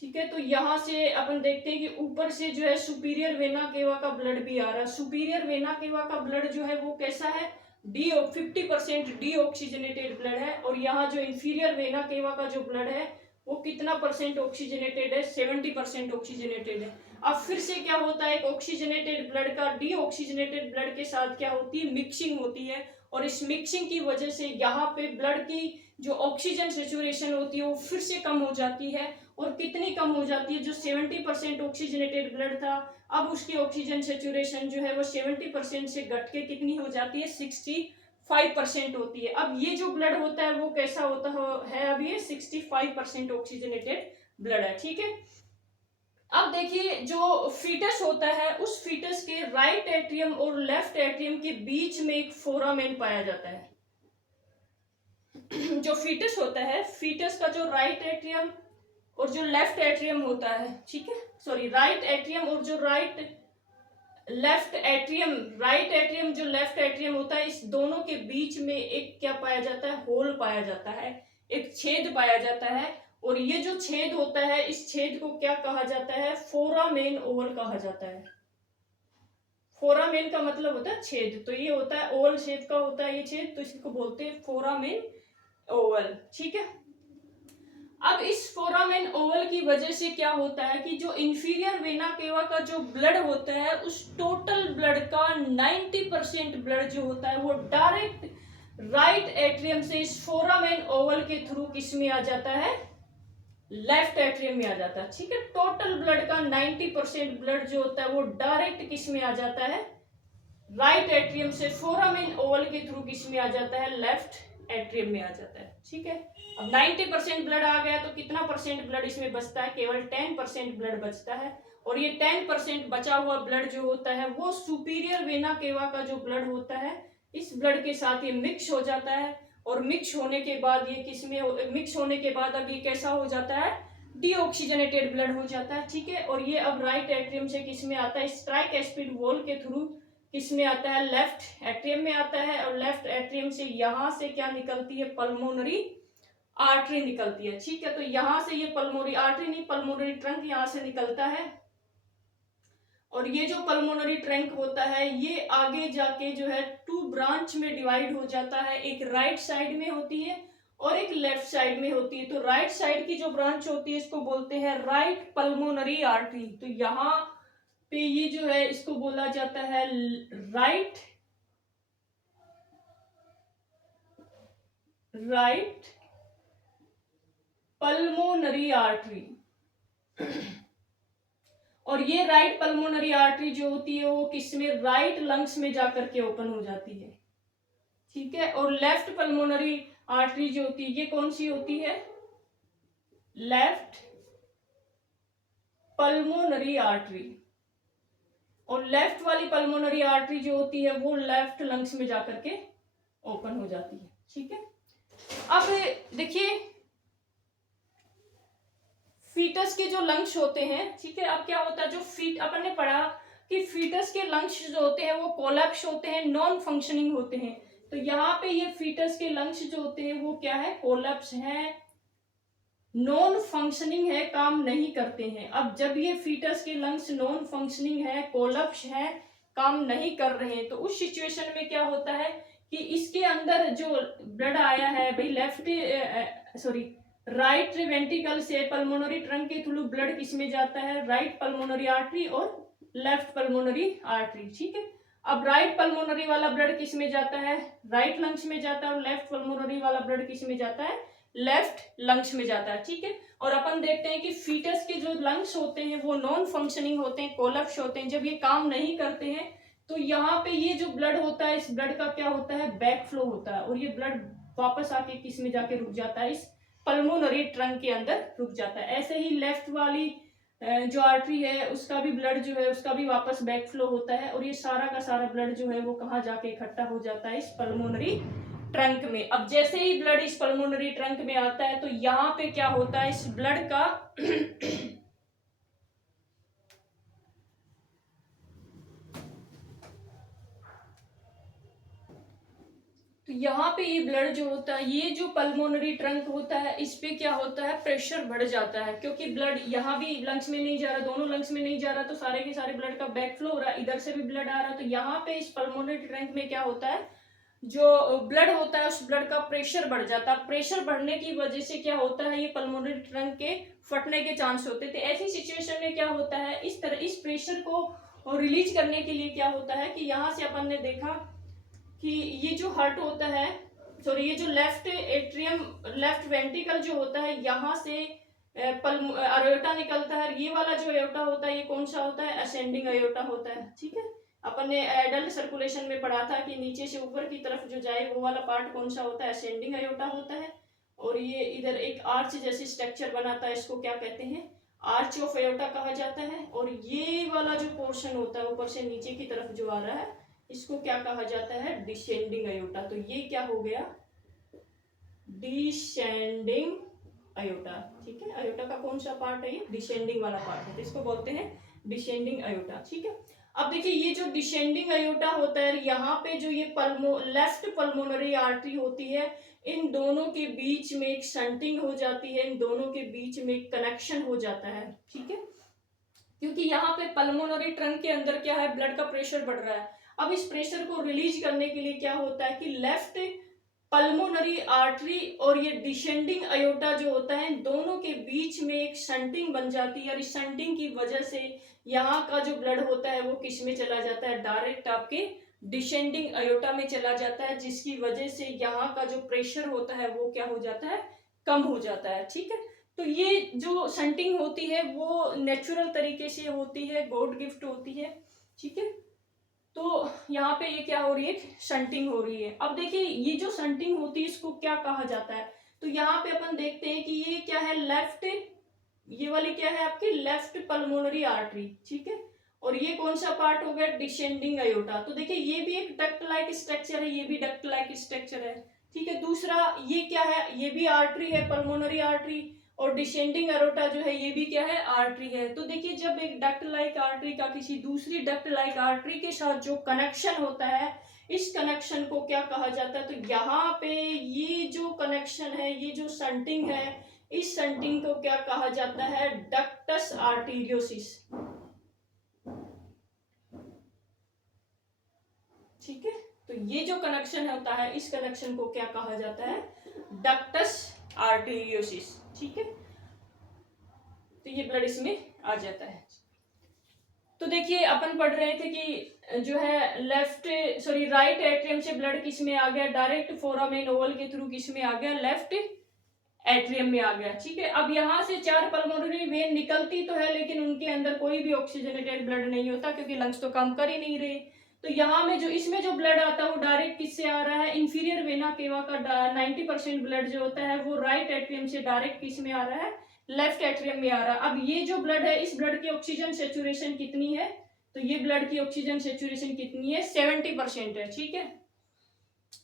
ठीक है, तो यहां से अपन देखते हैं कि ऊपर से जो है सुपीरियर वेना केवा का ब्लड भी आ रहा है। सुपीरियर वेना केवा का ब्लड जो है वो कैसा है? 50% डीऑक्सीजनेटेड ब्लड है, और यहाँ जो इंफीरियर वेना केवा का जो ब्लड है वो कितना परसेंट ऑक्सीजनेटेड है? 70% ऑक्सीजनेटेड है। अब फिर से क्या होता है? एक ऑक्सीजनेटेड ब्लड का डीऑक्सीजनेटेड ब्लड के साथ क्या होती है? मिक्सिंग होती है, और इस मिक्सिंग की वजह से यहाँ पे ब्लड की जो ऑक्सीजन सेचुरेशन होती है वो फिर से कम हो जाती है। और कितनी कम हो जाती है? जो 70% ऑक्सीजनेटेड ब्लड था अब उसकी ऑक्सीजन सेचुरेशन जो है वो 70% से घट के कितनी हो जाती है? 65% होती है। अब ये जो ब्लड होता है वो कैसा होता है? अब ये 65% ऑक्सीजनेटेड ब्लड है, ठीक है। अब देखिए जो फीटस होता है उस फीटस के राइट एट्रियम और लेफ्ट एट्रियम के बीच में एक फोरामेन पाया जाता है। जो फीटस होता है, फीटस का जो राइट एट्रियम और जो लेफ्ट एट्रियम होता है, ठीक है, सॉरी, राइट एट्रियम और जो लेफ्ट एट्रियम, राइट एट्रियम जो लेफ्ट एट्रियम होता है, इस दोनों के बीच में एक क्या पाया जाता है? होल पाया जाता है, एक छेद पाया जाता है। और ये जो छेद होता है इस छेद को क्या कहा जाता है? फोरामेन ओवल कहा जाता है। फोरामेन का मतलब होता है छेद, तो ये होता है ओवल शेप का होता है ये छेद, तो इसको बोलते हैं फोरामेन ओवल, ठीक है। अब इस फोरामेन ओवल की वजह से क्या होता है कि जो इंफीरियर वेना केवा का जो ब्लड होता है उस टोटल ब्लड का 90% ब्लड जो होता है वो डायरेक्ट राइट एट्रियम से इस फोरामेन ओवल के थ्रू किस में आ जाता है? लेफ्ट एट्रियम में आ जाता है, ठीक है। टोटल ब्लड का 90% ब्लड जो होता है वो डायरेक्ट किस में आ जाता है? राइट एट्रियम से फोरामेन ओवल के थ्रू किस में आ जाता है? लेफ्ट एट्रियम में आ जाता है, ठीक है। अब 90% ब्लड आ गया तो कितना परसेंट ब्लड इसमें बचता है? केवल 10% ब्लड बचता है। और ये 10% बचा हुआ ब्लड जो होता है वो सुपीरियर वेना केवा का जो ब्लड होता है इस ब्लड के साथ ये मिक्स हो जाता है, और मिक्स होने के बाद ये किसमें मिक्स होने के बाद अब ये कैसा हो जाता है, डीऑक्सीजनेटेड ब्लड हो जाता है। ठीक है, और ये अब राइट एट्रियम से किसमें आता है, ट्राइकैस्पिड वॉल के थ्रू किसमें आता है, लेफ्ट एट्रियम में आता है, और लेफ्ट एट्रियम से यहां से क्या निकलती है, पल्मोनरी आर्टरी निकलती है। ठीक है, तो यहां से ये पल्मोनरी आर्टरी नहीं, पल्मोनरी ट्रंक यहां से निकलता है, और ये जो पल्मोनरी ट्रंक होता है ये आगे जाके जो है 2 ब्रांच में डिवाइड हो जाता है, एक राइट साइड में होती है और एक लेफ्ट साइड में होती है। तो राइट साइड की जो ब्रांच होती है इसको बोलते हैं राइट पल्मोनरी आर्टरी। तो यहाँ पे ये जो है इसको बोला जाता है राइट पल्मोनरी आर्टरी। और ये राइट पल्मोनरी आर्टरी जो होती है वो किसमें, राइट लंग्स में जाकर के ओपन हो जाती है। ठीक है, और लेफ्ट पल्मोनरी आर्टरी जो होती है ये कौन सी होती है, लेफ्ट पल्मोनरी आर्टरी। और लेफ्ट वाली पल्मोनरी आर्टरी जो होती है वो लेफ्ट लंग्स में जाकर के ओपन हो जाती है। ठीक है, अब देखिए फीटस के जो लंग्स होते हैं, ठीक है, अब क्या होता है, जो अपन ने पढ़ा कि फीटस के लंग्स जो होते हैं वो कोलैप्स होते हैं, नॉन फंक्शनिंग होते हैं। तो यहाँ पे ये फीटस के लंग्स जो होते हैं वो क्या है, कोलैप्स है, नॉन फंक्शनिंग है, काम नहीं करते हैं। अब जब ये फीटस के लंग्स नॉन फंक्शनिंग है, कोलैप्स है, काम नहीं कर रहे हैं, तो उस सिचुएशन में क्या होता है कि इसके अंदर जो ब्लड आया है भाई राइट वेंट्रिकल से पल्मोनरी ट्रंक के थ्रू ब्लड किसमें जाता है, राइट पल्मोनरी आर्टरी और लेफ्ट पल्मोनरी आर्टरी। ठीक है, अब राइट पल्मोनरी वाला ब्लड किसमें जाता है, राइट लंग्स में जाता है, और लेफ्ट पल्मोनरी वाला ब्लड किसमें जाता है, लेफ्ट लंग्स में जाता है। ठीक है, और अपन देखते हैं कि फीटस के जो लंग्स होते हैं वो नॉन फंक्शनिंग होते हैं, कोलैप्स होते हैं। जब ये काम नहीं करते हैं तो यहाँ पे ये जो ब्लड होता है इस ब्लड का क्या होता है, बैक फ्लो होता है, और ये ब्लड वापस आके किस में जाके रुक जाता है, इस पल्मोनरी ट्रंक के अंदर रुक जाता है। ऐसे ही लेफ्ट वाली जो आर्टरी है उसका भी ब्लड जो है उसका भी वापस बैक फ्लो होता है, और ये सारा का सारा ब्लड जो है वो कहाँ जाके इकट्ठा हो जाता है, इस पल्मोनरी ट्रंक में। अब जैसे ही ब्लड इस पल्मोनरी ट्रंक में आता है तो यहाँ पे क्या होता है, इस ब्लड का तो यहाँ पे ये ब्लड जो होता है, ये जो पल्मोनरी ट्रंक होता है इस पे क्या होता है, प्रेशर बढ़ जाता है, क्योंकि ब्लड यहाँ भी लंग्स में नहीं जा रहा, दोनों लंग्स में नहीं जा रहा, तो सारे के सारे ब्लड का बैक फ्लो हो रहा है, इधर से भी ब्लड आ रहा है। तो यहाँ पे इस पल्मोनरी ट्रंक में क्या होता है, जो ब्लड होता है उस ब्लड का प्रेशर बढ़ जाता है। प्रेशर बढ़ने की वजह से क्या होता है, ये पल्मोनरी ट्रंक के फटने के चांस होते थे। ऐसी सिचुएशन में क्या होता है, इस तरह इस प्रेशर को रिलीज करने के लिए क्या होता है कि यहाँ से अपन ने देखा कि ये जो हार्ट होता है, ये जो लेफ्ट एट्रियम लेफ्ट वेंट्रिकल जो होता है यहाँ से अयोटा निकलता है। ये वाला जो अयोटा होता है ये कौन सा होता है, असेंडिंग अयोटा होता है। ठीक है, अपन ने एडल्ट सर्कुलेशन में पढ़ा था कि नीचे से ऊपर की तरफ जो जाए वो वाला पार्ट कौन सा होता है, असेंडिंग अयोटा होता है। और ये इधर एक आर्च जैसी स्ट्रक्चर बनाता है, इसको क्या कहते हैं, आर्च ऑफ अयोटा कहा जाता है। और ये वाला जो पोर्शन होता है ऊपर से नीचे की तरफ जो आ रहा है इसको क्या कहा जाता है, डिसेंडिंग अयोटा। तो ये क्या हो गया, डिसेंडिंग अयोटा। ठीक है, अयोटा का कौन सा पार्ट है, ये डिसेंडिंग वाला पार्ट है, तो इसको बोलते हैं डिसेंडिंग अयोटा। ठीक है, अब देखिए ये जो डिसेंडिंग अयोटा होता है, यहाँ पे जो ये लेफ्ट पल्मोनरी आर्टरी होती है, इन दोनों के बीच में एक शंटिंग हो जाती है, इन दोनों के बीच में एक कनेक्शन हो जाता है। ठीक है, क्योंकि यहाँ पे पल्मोनरी ट्रंक के अंदर क्या है, ब्लड का प्रेशर बढ़ रहा है। अब इस प्रेशर को रिलीज करने के लिए क्या होता है कि लेफ्ट पल्मोनरी आर्टरी और ये डिसेंडिंग अयोटा जो होता है दोनों के बीच में एक शंटिंग बन जाती है, और इस शंटिंग की वजह से यहाँ का जो ब्लड होता है वो किस में चला जाता है, डायरेक्ट आपके डिसेंडिंग अयोटा में चला जाता है, जिसकी वजह से यहाँ का जो प्रेशर होता है वो क्या हो जाता है, कम हो जाता है। ठीक है, तो ये जो शंटिंग होती है वो नेचुरल तरीके से होती है, गॉड गिफ्ट होती है। ठीक है, तो यहाँ पे ये क्या हो रही है, शंटिंग हो रही है। अब देखिए ये जो शंटिंग होती है इसको क्या कहा जाता है, तो यहाँ पे अपन देखते हैं कि ये क्या है, लेफ्ट ये वाली क्या है आपकी लेफ्ट पल्मोनरी आर्टरी, ठीक है। और ये कौन सा पार्ट हो गया, डिसेंडिंग अयोटा। तो देखिए ये भी एक डक्ट लाइक स्ट्रक्चर है, ये भी डक्ट लाइक स्ट्रक्चर है, ठीक है। दूसरा ये क्या है, ये भी आर्टरी है, पल्मोनरी आर्टरी, और डिसेंडिंग अयोटा जो है ये भी क्या है, आर्टरी है। तो देखिए जब एक डक्ट लाइक आर्टरी का किसी दूसरी डक्ट लाइक आर्टरी के साथ जो कनेक्शन होता है, इस कनेक्शन को क्या कहा जाता है, तो यहाँ पे ये जो कनेक्शन है, ये जो संटिंग है, इस संटिंग को क्या कहा जाता है, डक्टस आर्टीरियोसिस, ठीक है। तो ये जो कनेक्शन होता है, इस कनेक्शन को क्या कहा जाता है, डक्टस आर्टीरियोसिस, ठीक है। तो ये ब्लड इसमें आ जाता है। तो देखिए अपन पढ़ रहे थे कि जो है राइट एट्रियम से ब्लड किस में आ गया, डायरेक्ट फोरामेन ओवल के थ्रू किस में आ गया, लेफ्ट एट्रियम में आ गया, ठीक है। अब यहाँ से 4 पल्मोनरी वेन निकलती तो है, लेकिन उनके अंदर कोई भी ऑक्सीजनेटेड ब्लड नहीं होता, क्योंकि लंग्स तो काम कर ही नहीं रहे। तो यहाँ में जो इसमें जो ब्लड आता है वो डायरेक्ट किससे आ रहा है, इंफीरियर वेना केवा का 90% ब्लड जो होता है वो राइट एट्रियम से डायरेक्ट किस में आ रहा है, लेफ्ट एट्रियम में आ रहा है। अब ये जो ब्लड है, इस ब्लड की ऑक्सीजन सेचुरेशन कितनी है, तो ये ब्लड की ऑक्सीजन सेचुरेशन कितनी है, 70% है, ठीक है।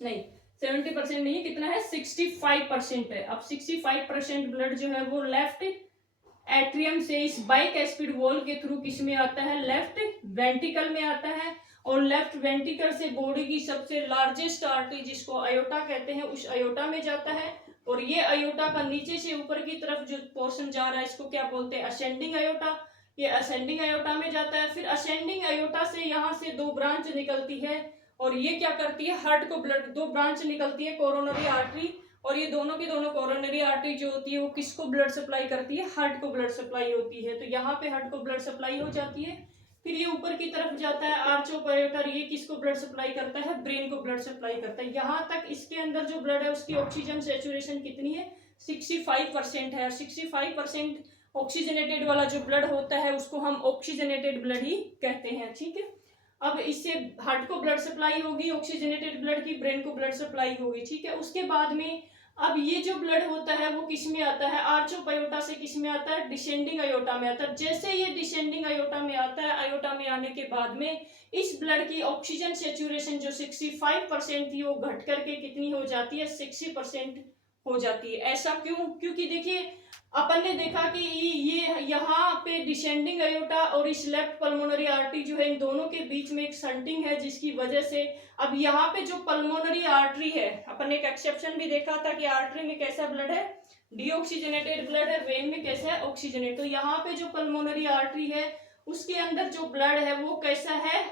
नहीं 70% नहीं, कितना है, 65% है। अब 65% ब्लड जो है वो लेफ्ट एट्रियम से इस बाइकैस्पिड वॉल के थ्रू किस में आता है, लेफ्ट वेंट्रिकल में आता है। और लेफ्ट वेंट्रिकल से बॉडी की सबसे लार्जेस्ट आर्टरी जिसको अयोटा कहते हैं, उस अयोटा में जाता है। और ये अयोटा का नीचे से ऊपर की तरफ जो पोर्शन जा रहा है, इसको क्या बोलते हैं, असेंडिंग अयोटा। ये असेंडिंग अयोटा में जाता है। फिर असेंडिंग अयोटा से यहाँ से 2 ब्रांच निकलती है, और ये क्या करती है, हार्ट को ब्लड, 2 ब्रांच निकलती है, कोरोनरी आर्टरी। और ये दोनों की दोनों कोरोनरी आर्टरी जो होती है वो किसको ब्लड सप्लाई करती है, हार्ट को ब्लड सप्लाई होती है। तो यहाँ पे हार्ट को ब्लड सप्लाई हो जाती है। फिर ये ऊपर की तरफ जाता है आर्च ऑफ अयोटा, ये किसको ब्लड सप्लाई करता है, ब्रेन को ब्लड सप्लाई करता है। यहाँ तक इसके अंदर जो ब्लड है उसकी ऑक्सीजन सेचुरेशन कितनी है, 65% है। और 65% ऑक्सीजनेटेड वाला जो ब्लड होता है उसको हम ऑक्सीजनेटेड ब्लड ही कहते हैं, ठीक है। अब इससे हार्ट को ब्लड सप्लाई होगी ऑक्सीजनेटेड ब्लड की, ब्रेन को ब्लड सप्लाई होगी, ठीक है। उसके बाद में अब ये जो ब्लड होता है वो किस में आता है, आर्च ऑफ अयोटा से किस में आता है, डिसेंडिंग अयोटा में आता है। जैसे ये डिसेंडिंग अयोटा में आता है, अयोटा में आने के बाद में इस ब्लड की ऑक्सीजन सेचुरेशन जो 65% थी वो घट करके कितनी हो जाती है, 60% हो जाती है। ऐसा क्यों, क्योंकि देखिए अपन ने देखा कि ये यहाँ पे डिसेंडिंग अयोटा और इस लेफ्ट पल्मोनरी आर्टरी जो है, इन दोनों के बीच में एक संटिंग है, जिसकी वजह से अब यहाँ पे जो पल्मोनरी आर्टरी है, अपन ने एक एक्सेप्शन भी देखा था कि आर्टरी में कैसा ब्लड है, डीऑक्सीजनेटेड ब्लड है, वेन में कैसा है, ऑक्सीजनेट। तो यहाँ पे जो पल्मोनरी आर्टरी है उसके अंदर जो ब्लड है वो कैसा है,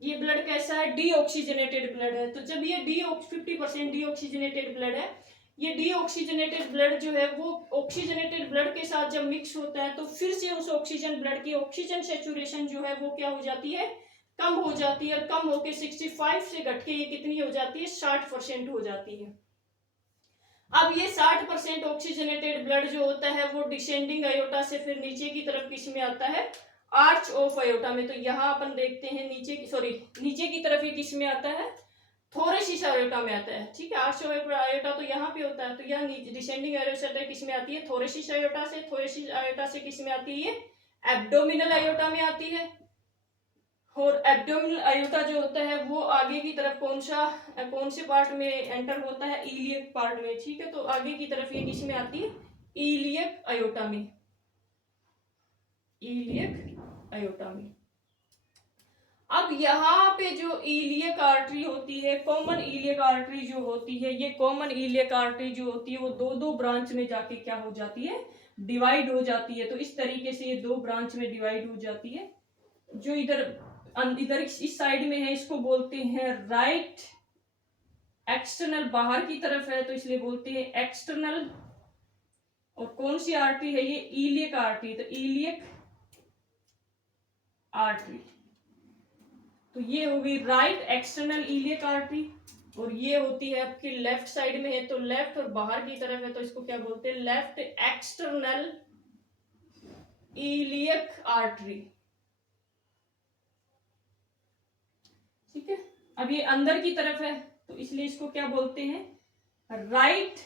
ये ब्लड कैसा है, डीऑक्सीजनेटेड ब्लड है। तो जब ये 50% डीऑक्सीजनेटेड ब्लड है, ये डीऑक्सीजनेटेड ब्लड जो है वो ऑक्सीजनेटेड ब्लड के साथ जब मिक्स होता है तो फिर से उस ऑक्सीजन ब्लड की ऑक्सीजन सेचुरेशन जो है वो क्या हो जाती है, कम हो जाती है। और कम होके 65 से घट के ये कितनी हो जाती है, 60% हो जाती है। अब ये 60% ऑक्सीजनेटेड ब्लड जो होता है वो डिसेंडिंग अयोटा से फिर नीचे की तरफ किस में आता है, आर्च ऑफ अयोटा में। तो यहाँ अपन देखते हैं नीचे की तरफ ये किस में आता है, थोरेसिस अयोटा में आता है, ठीक है। आर्च ऑफ अयोटा तो यहाँ पे होता है, तो यहाँ डिसेंडिंग अयोटा किस में आती है, थोरेसिस अयोटा से। थोरेसिस अयोटा से किस में आती है, एब्डोमिनल अयोटा में आती है। और एब्डोमिनल अयोटा जो होता है वो आगे की तरफ कौन से पार्ट में एंटर होता है, इलियक पार्ट में, ठीक है। तो आगे की तरफ ये किस में आती है, इलियक अयोटा में, इलियक अयोटा में। अब यहाँ पे जो इलियक आर्टरी होती है, कॉमन इलियक आर्टरी जो होती है, ये कॉमन इलियक आर्टरी जो होती है वो 2-2 ब्रांच में जाके क्या हो जाती है, डिवाइड हो जाती है। तो इस तरीके से ये 2 ब्रांच में डिवाइड हो जाती है। जो इधर इस साइड में है इसको बोलते हैं राइट एक्सटर्नल, बाहर की तरफ है तो इसलिए बोलते हैं एक्सटर्नल। और कौन सी आर्टरी है ये, इलियक आर्टरी। तो इलियक आर्टरी, तो ये होगी राइट एक्सटर्नल इलियक आर्टरी। और ये होती है आपकी लेफ्ट साइड में है, तो लेफ्ट और बाहर की तरफ है तो इसको क्या बोलते हैं, लेफ्ट एक्सटर्नल इलियक आर्टरी, ठीक है। अब ये अंदर की तरफ है तो इसलिए इसको क्या बोलते हैं, राइट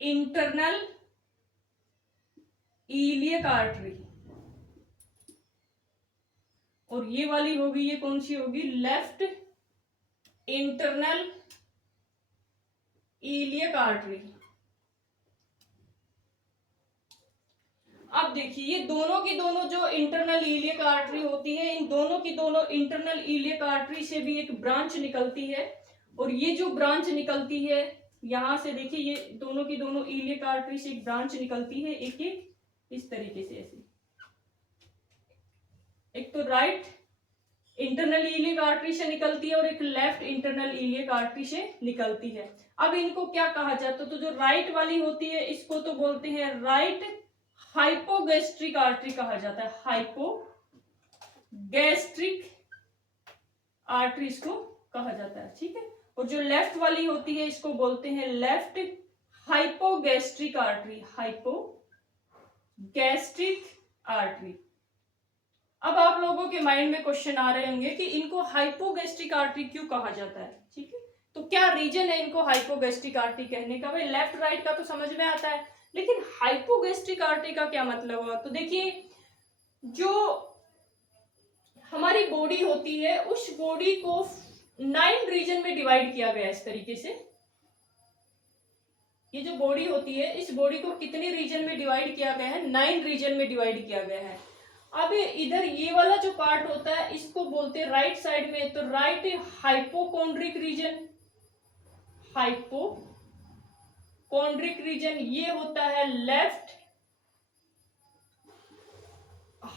इंटरनल इलियक आर्टरी, और ये वाली होगी, ये कौन सी होगी, लेफ्ट इंटरनल इलियक आर्टरी। अब देखिए ये दोनों की दोनों जो इंटरनल इलियक आर्टरी होती है, इन दोनों की दोनों इंटरनल इलियक आर्टरी से भी एक ब्रांच निकलती है, और ये जो ब्रांच निकलती है यहां से, देखिए ये दोनों की दोनों इलियक आर्टरी से एक ब्रांच निकलती है, एक एक इस तरीके से ऐसे, एक तो राइट इंटरनल इलियक आर्टरी से निकलती है और एक लेफ्ट इंटरनल इलियक आर्टरी से निकलती है। अब इनको क्या कहा जाता है, तो जो राइट वाली होती है इसको तो बोलते हैं राइट हाइपोगैस्ट्रिक आर्टरी कहा जाता है, हाइपोगैस्ट्रिक आर्टरी इसको कहा जाता है, ठीक है। और जो लेफ्ट वाली होती है इसको बोलते हैं left hypogastric artery, hypogastric artery. अब आप लोगों के माइंड में क्वेश्चन आ रहे होंगे कि इनको हाइपोगैस्ट्रिक आर्टरी क्यों कहा जाता है, ठीक है। तो क्या रीजन है इनको हाइपोगैस्ट्रिक आर्टरी कहने का, भाई लेफ्ट राइट का तो समझ में आता है, लेकिन हाइपोगैस्ट्रिक आर्टरी का क्या मतलब हुआ। तो देखिए जो हमारी बॉडी होती है उस बॉडी को 9 रीजन में डिवाइड किया गया है इस तरीके से। ये जो बॉडी होती है इस बॉडी को कितने रीजन में डिवाइड किया गया है, 9 रीजन में डिवाइड किया गया है। अब इधर ये वाला जो पार्ट होता है इसको बोलते हैं राइट साइड में, तो right hypochondriac region, hypochondriac region, ये होता है लेफ्ट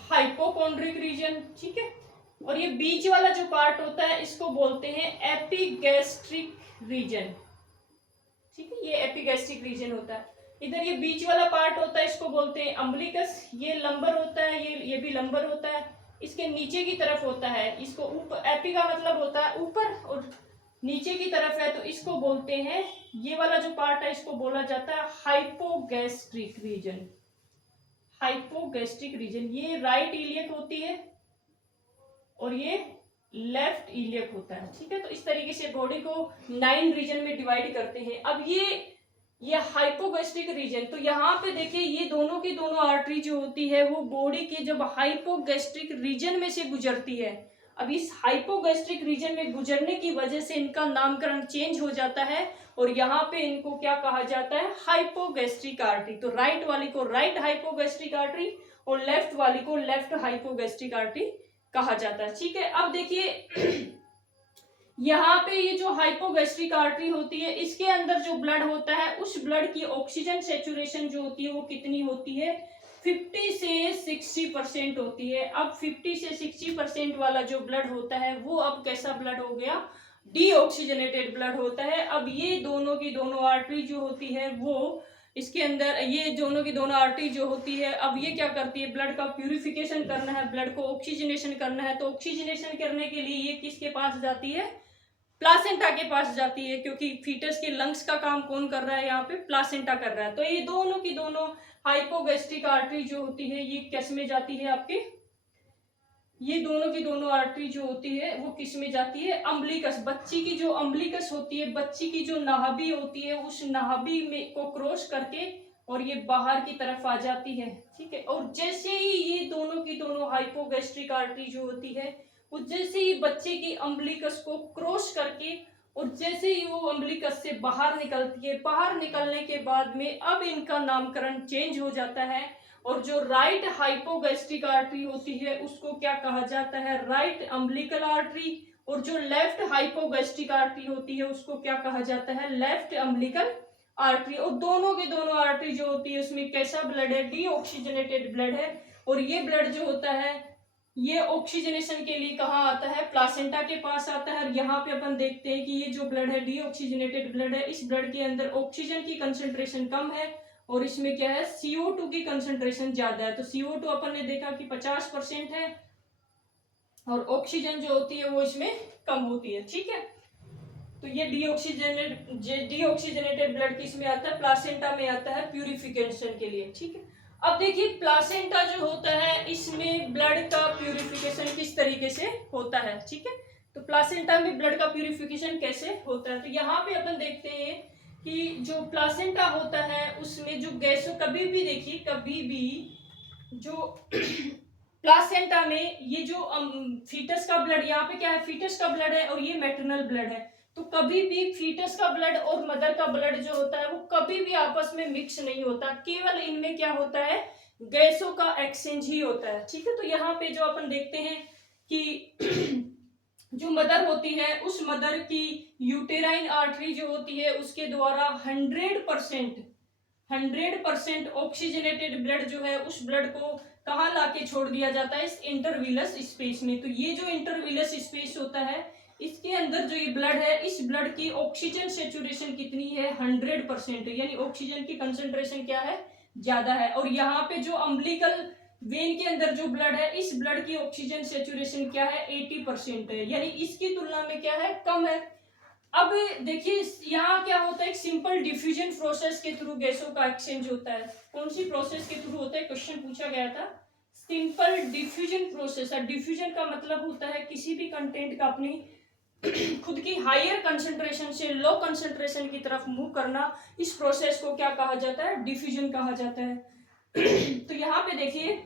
हाइपोकॉन्ड्रिक रीजन, ठीक है। और ये बीच वाला जो पार्ट होता है इसको बोलते हैं एपिगैस्ट्रिक रीजन, ठीक है, ये एपिगैस्ट्रिक रीजन होता है। इधर ये बीच वाला पार्ट होता है इसको बोलते हैं अम्बिलिकस, ये लंबर होता है, ये भी लंबर होता है। इसके नीचे की तरफ होता है, इसको ऊपर, एपी का मतलब होता है ऊपर और नीचे की तरफ है, तो इसको बोलते हैं, ये वाला जो पार्ट है इसको बोला जाता है हाइपोगैस्ट्रिक रीजन, हाइपोगैस्ट्रिक रीजन। ये राइट इलियक होती है और ये लेफ्ट इलियक होता है, ठीक है। तो इस तरीके से बॉडी को 9 रीजन में डिवाइड करते हैं। अब ये हाइपोगैस्ट्रिक रीजन, तो यहाँ पे देखिए ये दोनों की दोनों आर्टरी जो होती है वो बॉडी के जब हाइपोगैस्ट्रिक रीजन में से गुजरती है, अब इस हाइपोगैस्ट्रिक रीजन में गुजरने की वजह से इनका नामकरण चेंज हो जाता है और यहाँ पे इनको क्या कहा जाता है, हाइपोगैस्ट्रिक आर्टरी। तो राइट वाली को राइट हाइपोगैस्ट्रिक आर्टरी और लेफ्ट वाली को लेफ्ट हाइपोगैस्ट्रिक आर्टरी कहा जाता है, ठीक है। अब देखिए यहाँ पे ये जो हाइपोगैस्ट्रिक आर्टरी होती है इसके अंदर जो ब्लड होता है उस ब्लड की ऑक्सीजन सेचुरेशन जो होती है वो कितनी होती है, 50 से 60% होती है। अब 50 से 60% वाला जो ब्लड होता है वो अब कैसा ब्लड हो गया, डीऑक्सीजनेटेड ब्लड होता है। अब ये दोनों की दोनों आर्टरी जो होती है वो इसके अंदर, ये दोनों की दोनों आर्टरी जो होती है अब ये क्या करती है, ब्लड का प्यूरिफिकेशन करना है, ब्लड को ऑक्सीजनेशन करना है। तो ऑक्सीजनेशन करने के लिए ये किसके पास जाती है, प्लासेंटा के पास जाती है, क्योंकि फीटस के लंग्स का काम कौन कर रहा है, यहाँ पे प्लासेंटा कर रहा है। तो ये दोनों की दोनों हाइपोगैस्ट्रिक आर्टरी जो होती है ये किस में जाती है आपके, ये दोनों की दोनों आर्टरी जो होती है वो किस में जाती है, अम्बिलिकस, बच्ची की जो अम्बिलिकस होती है, बच्ची की जो नाभि होती है उस नाभि में को क्रॉस करके और ये बाहर की तरफ आ जाती है, ठीक है। और जैसे ही ये दोनों की दोनों हाइपोगैस्ट्रिक आर्टरी जो होती है वो जैसे ही बच्चे की अम्बिलिकस को क्रॉस करके और जैसे ही वो अम्बिलिकस से बाहर निकलती है, बाहर निकलने के बाद में अब इनका नामकरण चेंज हो जाता है और जो राइट हाइपोगैस्ट्रिक आर्टरी होती है उसको क्या कहा जाता है, राइट अम्बिलिकल आर्टरी, और जो लेफ्ट हाइपोगैस्ट्रिक आर्टरी होती है उसको क्या कहा जाता है, लेफ्ट अम्बिलिकल आर्टरी। और दोनों की दोनों आर्टरी जो होती है उसमें कैसा ब्लड है, डीऑक्सीजनेटेड ब्लड है। और ये ब्लड जो होता है ये ऑक्सीजनेशन के लिए कहाँ आता है, प्लासेंटा के पास आता है। और यहाँ पे अपन देखते हैं कि ये जो ब्लड है डीऑक्सीजनेटेड ब्लड है, इस ब्लड के अंदर ऑक्सीजन की कंसेंट्रेशन कम है और इसमें क्या है, CO2 की कंसेंट्रेशन ज्यादा है। तो CO2 अपन ने देखा कि 50% है और ऑक्सीजन जो होती है वो इसमें कम होती है, ठीक है। तो ये डीऑक्सीजनेटेड ब्लड किस में आता है, प्लासेंटा में आता है प्यूरिफिकेशन के लिए, ठीक है। अब देखिए प्लासेंटा जो होता है इसमें ब्लड का प्यूरिफिकेशन किस तरीके से होता है, ठीक है। तो प्लासेंटा में ब्लड का प्यूरिफिकेशन कैसे होता है, तो यहाँ पे अपन देखते हैं कि जो प्लासेंटा होता है उसमें जो गैसों, कभी भी देखिए, कभी भी जो प्लासेंटा में ये जो फीटस का ब्लड, यहाँ पे क्या है, फीटस का ब्लड है और ये मैटरनल ब्लड है, तो कभी भी फीटस का ब्लड और मदर का ब्लड जो होता है वो कभी भी आपस में मिक्स नहीं होता, केवल इनमें क्या होता है, गैसों का एक्सचेंज ही होता है। ठीक है, तो यहाँ पे जो अपन देखते हैं कि जो मदर होती है उस मदर की यूटेराइन आर्टरी जो होती है उसके द्वारा 100% ऑक्सीजनेटेड ब्लड जो है उस ब्लड को कहाँ लाके छोड़ दिया जाता है, इस इंटरविलस स्पेस में। तो ये जो इंटरविलस स्पेस होता है इसके अंदर जो ये ब्लड है, इस ब्लड की ऑक्सीजन सेचुरेशन कितनी है, 100%, यानी ऑक्सीजन की कंसंट्रेशन क्या है, ज्यादा है। और यहाँ पे जो अम्बिलिकल वेन के अंदर जो ब्लड है, इस ब्लड की ऑक्सीजन सेचुरेशन क्या है, 80% है, यानी इसकी तुलना में क्या है, कम है। अब देखिए यहाँ क्या होता है, एक सिंपल डिफ्यूजन प्रोसेस के थ्रू गैसों का एक्सचेंज होता है। कौन सी प्रोसेस के थ्रू होता है, क्वेश्चन पूछा गया था, सिंपल डिफ्यूजन प्रोसेस है। डिफ्यूजन का मतलब होता है किसी भी कंटेंट का अपनी खुद की हायर कंसंट्रेशन से लो कंसंट्रेशन की तरफ मूव करना, इस प्रोसेस को क्या कहा जाता है, डिफ्यूजन कहा जाता है। तो यहाँ पे देखिए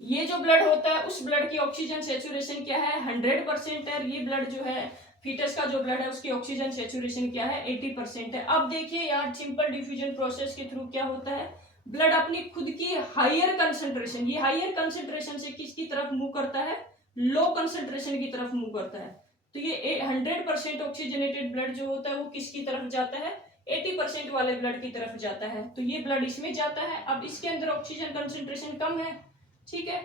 ये जो ब्लड होता है उस ब्लड की ऑक्सीजन सेचुरेशन क्या है, 100% है। ये ब्लड जो है फीटस का जो ब्लड है उसकी ऑक्सीजन सेचुरेशन क्या है, 80% है। अब देखिए यार सिंपल डिफ्यूजन प्रोसेस के थ्रू क्या होता है, ब्लड अपनी खुद की हायर कंसंट्रेशन, ये हायर कंसंट्रेशन से किसकी तरफ मूव करता है, लो कंसंट्रेशन की तरफ मूव करता है। तो ये 100% ऑक्सीजनेटेड ब्लड जो होता है वो किसकी तरफ जाता है, 80% वाले ब्लड की तरफ जाता है। तो ये ब्लड इसमें जाता है। अब इसके अंदर ऑक्सीजन कंसंट्रेशन कम है, ठीक है,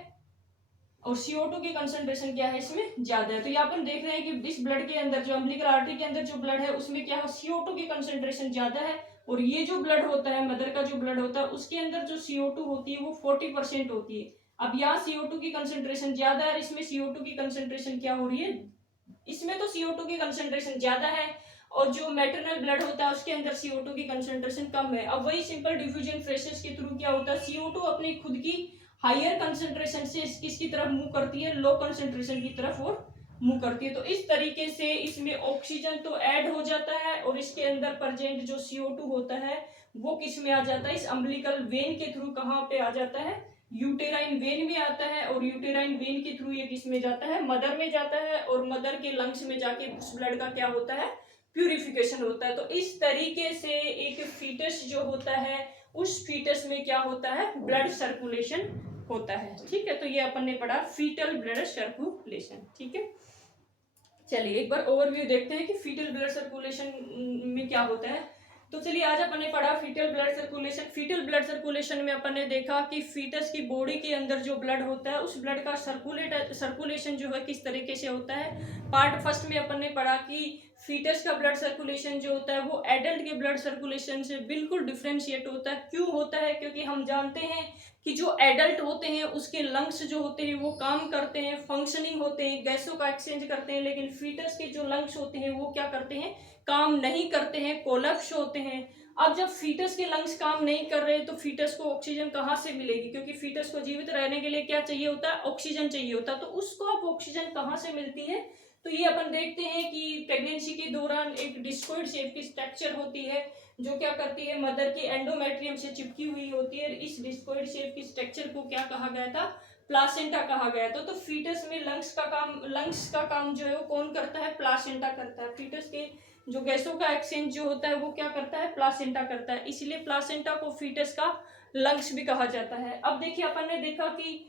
और CO2 की कंसंट्रेशन क्या है, इसमें ज्यादा है। तो यहाँ पर देख रहे हैं कि इस ब्लड के अंदर जो अम्बिलिकल आर्टरी के अंदर जो ब्लड है उसमें क्या है, CO2 की कंसंट्रेशन ज्यादा है। और ये जो ब्लड होता है, मदर का जो ब्लड होता है, उसके अंदर जो CO2 होती है वो 40% होती है। अब यहाँ CO2 की कंसंट्रेशन ज्यादा है, इसमें CO2 की कंसंट्रेशन क्या हो रही है, इसमें तो CO2 की कंसंट्रेशन ज्यादा है, और जो मैटरनल ब्लड होता है उसके अंदर CO2 की कंसंट्रेशन कम है। अब वही सिंपल डिफ्यूजन प्रोसेस के थ्रू क्या होता है, CO2 अपनी खुद की हायर कंसंट्रेशन से किसकी तरफ मूव करती है, लो कंसंट्रेशन की तरफ और मूव करती है। तो इस तरीके से इसमें ऑक्सीजन तो ऐड हो जाता है और इसके अंदर प्रेजेंट जो CO2 होता है वो किस में आ जाता है, इस अम्बिलिकल वेन के थ्रू कहाँ पे आ जाता है, यूटेराइन वेन में आता है। और यूटेराइन वेन के थ्रू ये किस में जाता है, मदर में जाता है, और मदर के लंग्स में जाके उस ब्लड का क्या होता है, प्यूरिफिकेशन होता है। तो इस तरीके से एक फीटस जो होता है उस फीटस में क्या होता है, ब्लड सर्कुलेशन होता है। ठीक है, तो ये अपन ने पढ़ा फीटल ब्लड सर्कुलेशन। ठीक है, चलिए एक बार ओवरव्यू देखते हैं कि फीटल ब्लड सर्कुलेशन में क्या होता है। तो चलिए आज अपन ने पढ़ा foetal blood circulation. Foetal blood circulation में अपन ने देखा कि फीटस की बॉडी के अंदर जो ब्लड होता है उस ब्लड का सर्कुलेशन जो है किस तरीके से होता है। पार्ट फर्स्ट में अपन ने पढ़ा कि फीटस का ब्लड सर्कुलेशन जो होता है वो एडल्ट के ब्लड सर्कुलेशन से बिल्कुल डिफरेंशिएट होता है। क्यों होता है, क्योंकि हम जानते हैं कि जो एडल्ट होते हैं उसके लंग्स जो होते हैं वो काम करते हैं, फंक्शनिंग होते हैं, गैसों का एक्सचेंज करते हैं, लेकिन फीटस के जो लंग्स होते हैं वो क्या करते हैं, काम नहीं करते हैं, कोलैप्स होते हैं। अब जब फीटस के लंग्स काम नहीं कर रहे तो फीटस को ऑक्सीजन कहाँ से मिलेगी, क्योंकि फीटस को जीवित रहने के लिए क्या चाहिए होता है, ऑक्सीजन चाहिए होता है। तो उसको अब ऑक्सीजन कहाँ से मिलती है, तो ये अपन देखते हैं कि प्रेगनेंसी के दौरान एक डिस्कोइड शेप की स्ट्रक्चर होती है जो क्या करती है, मदर के एंडोमेट्रियम से चिपकी हुई होती है। इस डिस्कोइड शेप की स्ट्रक्चर को क्या कहा गया था, प्लासेंटा कहा गया था। तो फीटस में लंग्स का काम जो है वो कौन करता है, प्लासेंटा करता है। फीटस के जो गैसों का एक्सचेंज जो होता है वो क्या करता है, प्लासेंटा करता है, इसलिए प्लासेंटा को फीटस का लंग्स भी कहा जाता है। अब देखिए अपन ने देखा कि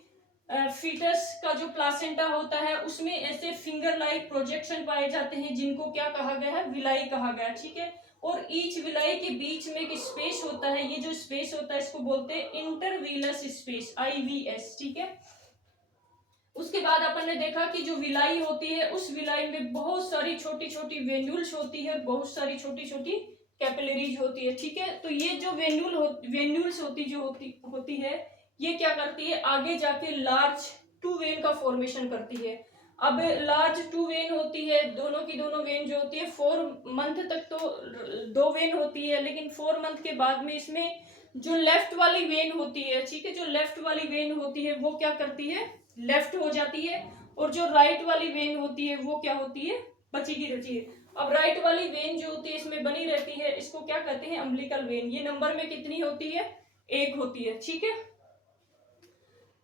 फीटस का जो प्लासेंटा होता है उसमें ऐसे फिंगर लाइक प्रोजेक्शन पाए जाते हैं जिनको क्या कहा गया है, विलाई कहा गया। ठीक है, और ईच विलाई के बीच में एक स्पेस होता है, ये जो स्पेस होता है इसको बोलते हैं इंटरवीलस स्पेस, IVS। ठीक है, उसके बाद अपन ने देखा कि जो विलाई होती है उस विलाई में बहुत सारी छोटी छोटी वेन्यूल्स होती है, बहुत सारी छोटी छोटी कैपिलरीज होती है। ठीक है, तो ये जो वेन्यूल्स होती है ये क्या करती है, आगे जाके लार्ज टू वेन का फॉर्मेशन करती है। अब लार्ज टू वेन होती है, दोनों की दोनों वेन जो होती है 4 मंथ तक तो 2 वेन होती है, लेकिन 4 मंथ के बाद में इसमें जो लेफ्ट वाली वेन होती है, ठीक है, जो लेफ्ट वाली वेन होती है वो क्या करती है, लेफ्ट हो जाती है, और जो राइट वाली वेन होती है वो क्या होती है, बची की रची है। अब राइट वाली वेन जो होती है इसमें बनी रहती है, इसको क्या कहते हैं, अम्बिलिकल वेन। ये नंबर में कितनी होती है, 1 होती है, ठीक है।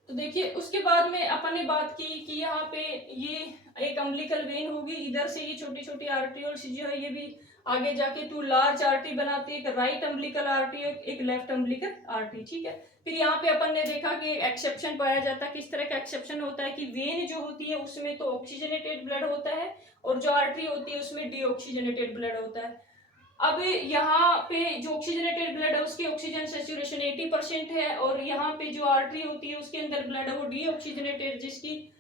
तो देखिए उसके बाद में अपन ने बात की कि यहाँ पे ये एक अम्बिलिकल वेन होगी, इधर से ये छोटी छोटी आर्टरियोल्स जो है ये भी आगे जाके 2 लार्ज आर्टरी बनाती है, एक राइट अम्बिलिकल आर्टरी एक लेफ्ट अम्बिलिकल आर्टरी, ठीक है। फिर यहाँ पे अपन ने देखा कि एक्सेप्शन पाया जाता है। किस तरह का एक्सेप्शन होता है कि वेन जो होती है उसमें तो ऑक्सीजनेटेड ब्लड होता है और जो आर्टरी होती है उसमें डीऑक्सीजनेटेड ब्लड होता है। अब यहाँ पे जो ऑक्सीजनेटेड ब्लड है उसकी ऑक्सीजन सेचुरेशन 80% है और यहाँ पे जो आर्टरी होती है उसके अंदर ब्लड है वो डीऑक्सीजनेटेड, जिसकी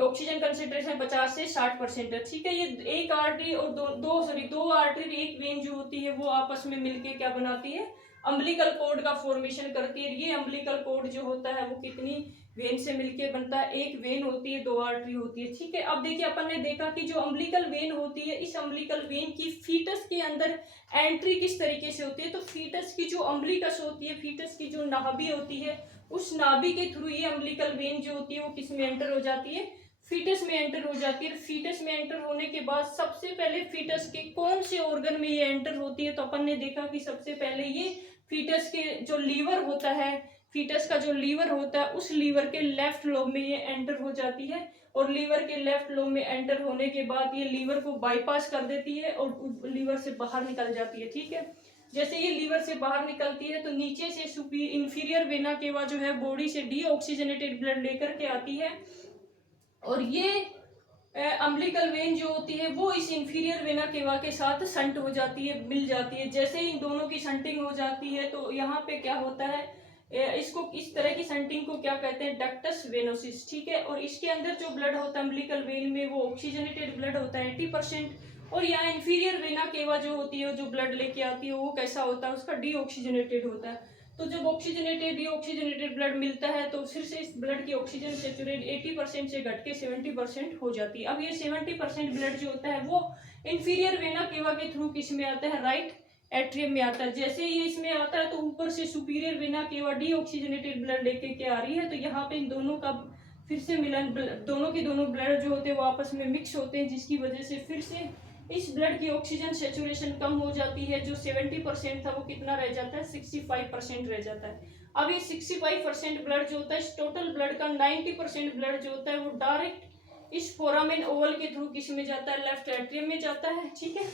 ऑक्सीजन कंसेंट्रेशन 50 से 60% है, ठीक है। ये एक आर्टरी और दो आर्टरी एक वेन जो होती है वो आपस में मिलके क्या बनाती है, अम्बिलिकल कॉर्ड का फॉर्मेशन करती है। ये अम्बिलिकल कॉर्ड जो होता है वो कितनी वेन से मिलके बनता है, एक वेन होती है, 2 आर्टरी होती है, ठीक है। अब देखिए अपन ने देखा कि जो अम्बिलिकल वेन होती है, इस अम्बिलिकल वेन की फीटस के अंदर एंट्री किस तरीके से होती है। तो फीटस की जो अम्बिलिकस होती है, फीटस की जो नाभि होती है, उस नाभि के थ्रू ये अम्बिलिकल वेन जो होती है वो किस में एंटर हो जाती है, फीटस में एंटर हो जाती है। फीटस में एंटर होने के बाद सबसे पहले फीटस के कौन से ऑर्गन में ये एंटर होती है, तो अपन ने देखा कि सबसे पहले ये फीटस के जो लीवर होता है, फीटस का जो लीवर होता है उस लीवर के लेफ्ट लोब में ये एंटर हो जाती है और लीवर के लेफ्ट लोब में एंटर होने के बाद ये लीवर को बाईपास कर देती है और लीवर से बाहर निकल जाती है, ठीक है। जैसे ये लीवर से बाहर निकलती है तो नीचे से इंफीरियर वेना केवा जो है बॉडी से डीऑक्सीजनेटेड ब्लड लेकर के आती है और ये अम्बिलिकल वेन जो होती है वो इस इंफीरियर वेना केवा के साथ संट हो जाती है, मिल जाती है। जैसे इन दोनों की संटिंग हो जाती है तो यहाँ पे क्या होता है, इसको इस तरह की संटिंग को क्या कहते हैं, डक्टस वेनोसिस, ठीक है। और इसके अंदर जो ब्लड होता है अम्बिलिकल वेन में वो ऑक्सीजनेटेड ब्लड होता है 80% और यहाँ इंफीरियर वेना केवा जो होती है जो ब्लड लेके आती है वो कैसा होता है, उसका डीऑक्सीजनेटेड होता है। तो जब ऑक्सीजनेटेड डीऑक्सीजनेटेड ब्लड मिलता है तो फिर से इस ब्लड की ऑक्सीजन सेचुरेट 80% से घट के 70% हो जाती है। अब ये 70% ब्लड जो होता है वो इंफीरियर वेना केवा के थ्रू किस में आता है, राइट एट्रियम में आता है। जैसे ये इसमें आता है तो ऊपर से superior vena cava deoxygenated blood लेके के आ रही है, तो यहाँ पे इन दोनों का फिर से मिलन, दोनों के दोनों ब्लड जो होते हैं वो आपस में मिक्स होते हैं, जिसकी वजह से फिर से इस ब्लड की ऑक्सीजन सेचुरेशन कम हो जाती है। जो 70% था वो कितना रह जाता है, 65% रह जाता है। अब ये 65% ब्लड जो होता है, इस टोटल ब्लड का 90% ब्लड जो होता है वो डायरेक्ट इस फोरामेन ओवल के थ्रू किस में जाता है, लेफ्ट एट्रियम में जाता है, ठीक है।